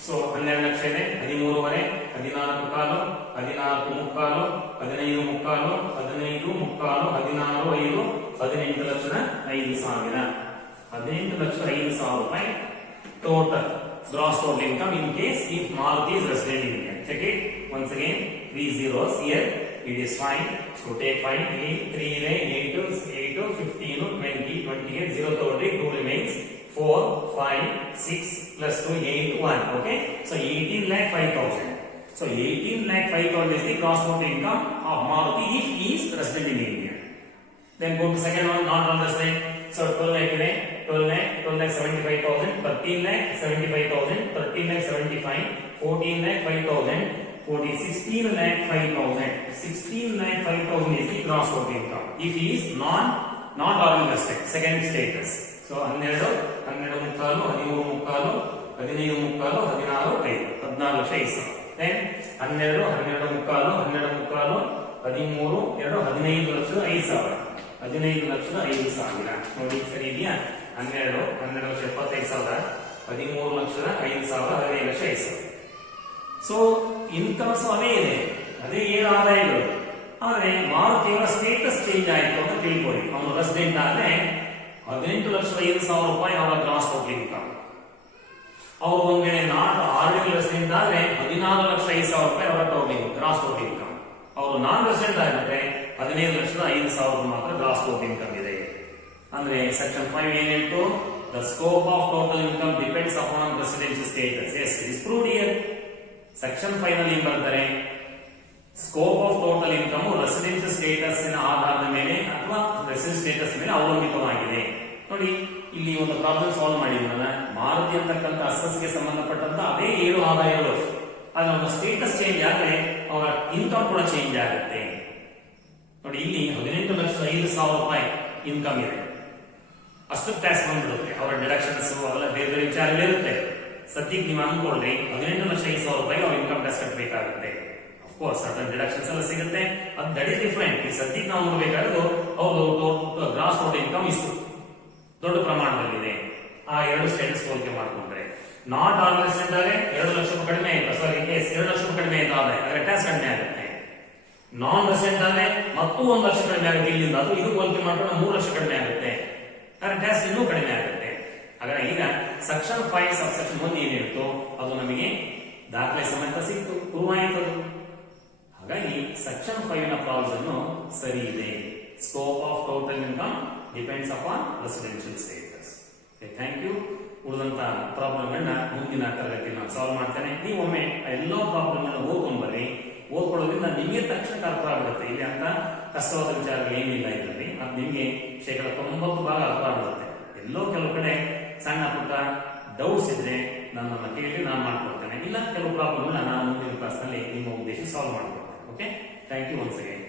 ಸೊ 12 ಲಕ್ಷ ಇದೆ, 13.5, 14 ಕಾಲು, 14 ಮುಕ್ಕಾಲು, 15 ಮುಕ್ಕಾಲು, 15 ಮುಕ್ಕಾಲು, 16, 5, 18,05,000. 18,05,000 ರೂಪಾಯಿ total gross total income in case if Maruti is resident in India. Check it once again. 3 zeros here. It is fine. So take 5, 3, 8, 8, 15, 20, 28, 0 30, 2 remains. 4, 5, 6 plus 2, 8, 1. Okay. So 18,05,000. So 18,05,000 is the gross total income of Maruti if he is resident in India. Then go to second one, non-resident. So 12 lakh ಇದೆ, 12,75,000, 13,75,000, 13,75,000, 14,05,000, 16,05,000. 16,05,000 is the gross total income if he is not ordinary resident, second status. So 12, 12 ಮುಕ್ಕಾಲು, 13 ಮುಕ್ಕಾಲು, 15 ಮುಕ್ಕಾಲು, 16, 5, 14,05,000. Then 12, 12 ಮುಕ್ಕಾಲು, 12 ಮುಕ್ಕಾಲು, 13, 2, 15,05,000. 15,05,000 ನೋಡಿ ಸರಿ ಇದೆಯಾ? 12, 12,75,000, 13,05,000, 15,05,000. So incomes ಅವೇ ಇದೆ, ಅದೇ 7 ಆದಾಯಗಳು. ಆದ್ರೆ ಮಾರುತಿಯವರ ಸ್ಟೇಟಸ್ ಚೇಂಜ್ ಆಯಿತು ಅಂತ ತಿಳ್ಕೊಳ್ಳಿ. ಅವನು ರೆಸಿಡೆಂಟ್ ಆದ್ರೆ 18,05,000 ರೂಪಾಯಿ ಅವರ ಗ್ರಾಸ್ ಟೋಟಲ್ ಇನ್ಕಮ್. ಅವರು ಒಂದ್ ವೇಳೆ ನಾಟ್ ಆರ್ಡಿನರಿ ರೆಸಿಡೆಂಟ್ ಆದ್ರೆ 14,05,000 ರೂಪಾಯಿ ಅವರ ಟೋಟಲ್ ಗ್ರಾಸ್ ಟೋಟಲ್ ಇನ್ಕಮ್. ಅವರು ನಾನ್ ರೆಸಿಡೆಂಟ್ ಆಗಿದ್ರೆ 15,05,000 ಮಾತ್ರ ಗ್ರಾಸ್ ಟೋಟಲ್ ಇನ್ಕಮ್ ಇದೆ. ಅಂದ್ರೆ ಸೆಕ್ಷನ್ 5 ಏನ್ ಹೇಳ್ತು? The scope of total income depends upon residency status. As it is proved here. Section 5 ನಲ್ಲಿ ಏನ್ ಬರ್ತಾರೆ? Scope of total income residency status ಆಧಾರದ ಮೇಲೆ ಅಥವಾ ರೆಸಿಡೆನ್ಸ್ ಸ್ಟೇಟಸ್ ಮೇಲೆ ಅವಲಂಬಿತವಾಗಿದೆ. ನೋಡಿ ಇಲ್ಲಿ ಒಂದು ಪ್ರಾಬ್ಲಮ್ ಸಾಲ್ವ್ ಮಾಡಿದ್ರಲ್ಲ, ಮಾರುತಿ ಅಂತಕ್ಕಂಥ ಅಸಸ್ಗೆ ಸಂಬಂಧಪಟ್ಟಂತ ಅದೇ 7 ಆದಾಯಗಳು. ಆದ್ರೆ ಅವರ ಸ್ಟೇಟಸ್ ಚೇಂಜ್ ಆದ್ರೆ ಅವರ ಇನ್ಕಮ್ ಕೂಡ ಚೇಂಜ್ ಆಗುತ್ತೆ. ನೋಡಿ ಇಲ್ಲಿ 18,05,000 ರೂಪಾಯಿ ಇನ್ಕಮ್ ಇದೆ, ಅಷ್ಟು ಟ್ಯಾಕ್ಸ್ ಬಂದ್ಬಿಡುತ್ತೆ. ಅವರ ಡಿಡಕ್ಷನ್ಸ್ ಅವೆಲ್ಲ ಬೇರೆ ಬೇರೆ ವಿಚಾರ ಇರುತ್ತೆ. ಸದ್ಯಕ್ಕೆ ನೀವು ಅನ್ಕೊಳ್ರಿ 18,05,000 ರೂಪಾಯಿ ಅವ್ರ ಇನ್ಕಮ್ ಟ್ಯಾಕ್ಸ್ ಕಟ್ಟಬೇಕಾಗುತ್ತೆ. ಅಫ್ಕೋರ್ಸ್ ಅದರ ಡಿಡಕ್ಷನ್ಸ್ ಎಲ್ಲ ಸಿಗುತ್ತೆ, ಅದು ದಟ್ ಇಸ್ ಡಿಫರೆಂಟ್. ಈ ಸದ್ಯಕ್ಕೆ ನಾವು ನೋಡಬೇಕಾದ್ರು ಅವ್ರದ್ದು ಗ್ರಾಸ್ ಟೋಟಲ್ ಇನ್ಕಮ್ ಇಷ್ಟು ದೊಡ್ಡ ಪ್ರಮಾಣದಲ್ಲಿದೆ. ಆ 2 ಸ್ಟೇಟಸ್ ಹೋಲಿಕೆ ಮಾಡಿಕೊಂಡ್ರೆ ನಾಟ್ ಆರ್ಡಿನರಿ ಆದ್ರೆ 2 ಲಕ್ಷ ರೂಪಾಯಿ ಕಡಿಮೆ ಆಯ್ತು, ಸಾರಿ 2 ಲಕ್ಷ ರೂಪಾಯಿ ಕಡಿಮೆ ಆಯ್ತು ಆದಾಯ, ಅದರ ಟ್ಯಾಕ್ಸ್ ಕಡಿಮೆ ಆಗುತ್ತೆ. ನಾನ್ ರೆಸಿಡೆಂಟ್ ಆದ್ರೆ ಮತ್ತು 1 ಲಕ್ಷ ಕಡಿಮೆ ಆಗುತ್ತೆ ಇಲ್ಲಿಂದ, ಅದು ಇದು ಹೋಲಿಕೆ ಮಾಡ್ಕೊಂಡು 3 ಲಕ್ಷ ಕಡಿಮೆ ಆಗುತ್ತೆ, ಅದರ ಟ್ಯಾಕ್ಸ್ ಇನ್ನೂ ಕಡಿಮೆ ಆಗುತ್ತೆ. ಹಾಗಾದ್ರೆ ಈಗ ಸೆಕ್ಷನ್ 5 ಸಬ್ಸೆಕ್ಷನ್ 1 ಏನ್ ಹೇಳ್ತು ಅದು ನಮಗೆ ದಾಖಲೆ ಸಮೇತ ಸಿಕ್ತು, ಪ್ರೂವ್ ಆಯ್ತು. ಹಾಗಾಗಿ ಸೆಕ್ಷನ್ 5 ನ ಪ್ರಾಬ್ಲಮ್ಸ್ ಅನ್ನು ಸರಿ ಇದೆ. Scope of total income depends upon residential status. Thank you. ಉಳಿದಂತ ಪ್ರಾಬ್ಲಮ್ ಅನ್ನ ಮುಂದಿನ ತರಗತಿ ನಾನು ಸಾಲ್ವ್ ಮಾಡ್ತೇನೆ. ನೀವು ಒಮ್ಮೆ ಎಲ್ಲೋ ಪ್ರಾಬ್ಲಮ್ ಅನ್ನು ಓದ್ಕೊಂಡ್ ಬರ್ರಿ. ಓದ್ಕೊಳ್ಳೋದ್ರಿಂದ ನಿಮಗೆ ತಕ್ಷಣ ಅರ್ಥ ಆಗುತ್ತೆ. ಇಲ್ಲಿ ಅಂತ ಕಷ್ಟವಾದ ವಿಚಾರಗಳು ಏನಿಲ್ಲ ಇದರಲ್ಲಿ, ಅದು ನಿಮಗೆ 90% ಭಾಗ ಅರ್ಥ ಆಗುತ್ತೆ. ಎಲ್ಲೋ ಕೆಲವು ಕಡೆ ಸಣ್ಣ ಪುಟ್ಟ ಡೌಟ್ಸ್ ಇದ್ರೆ ನನ್ನನ್ನು ಕೇಳಿ ನಾನು ಮಾಡ್ಕೊಡ್ತೇನೆ. ಇಲ್ಲ ಕೆಲವು ಪ್ರಾಬ್ಲಮ್ ನಾನು ಮುಂದಿನ ಕ್ಲಾಸ್ ನಲ್ಲಿ ನಿಮ್ಮ ಉದ್ದೇಶ ಸಾಲ್ವ್ ಮಾಡ್ಕೊಡ್ತೇನೆ. Okay, thank you once again.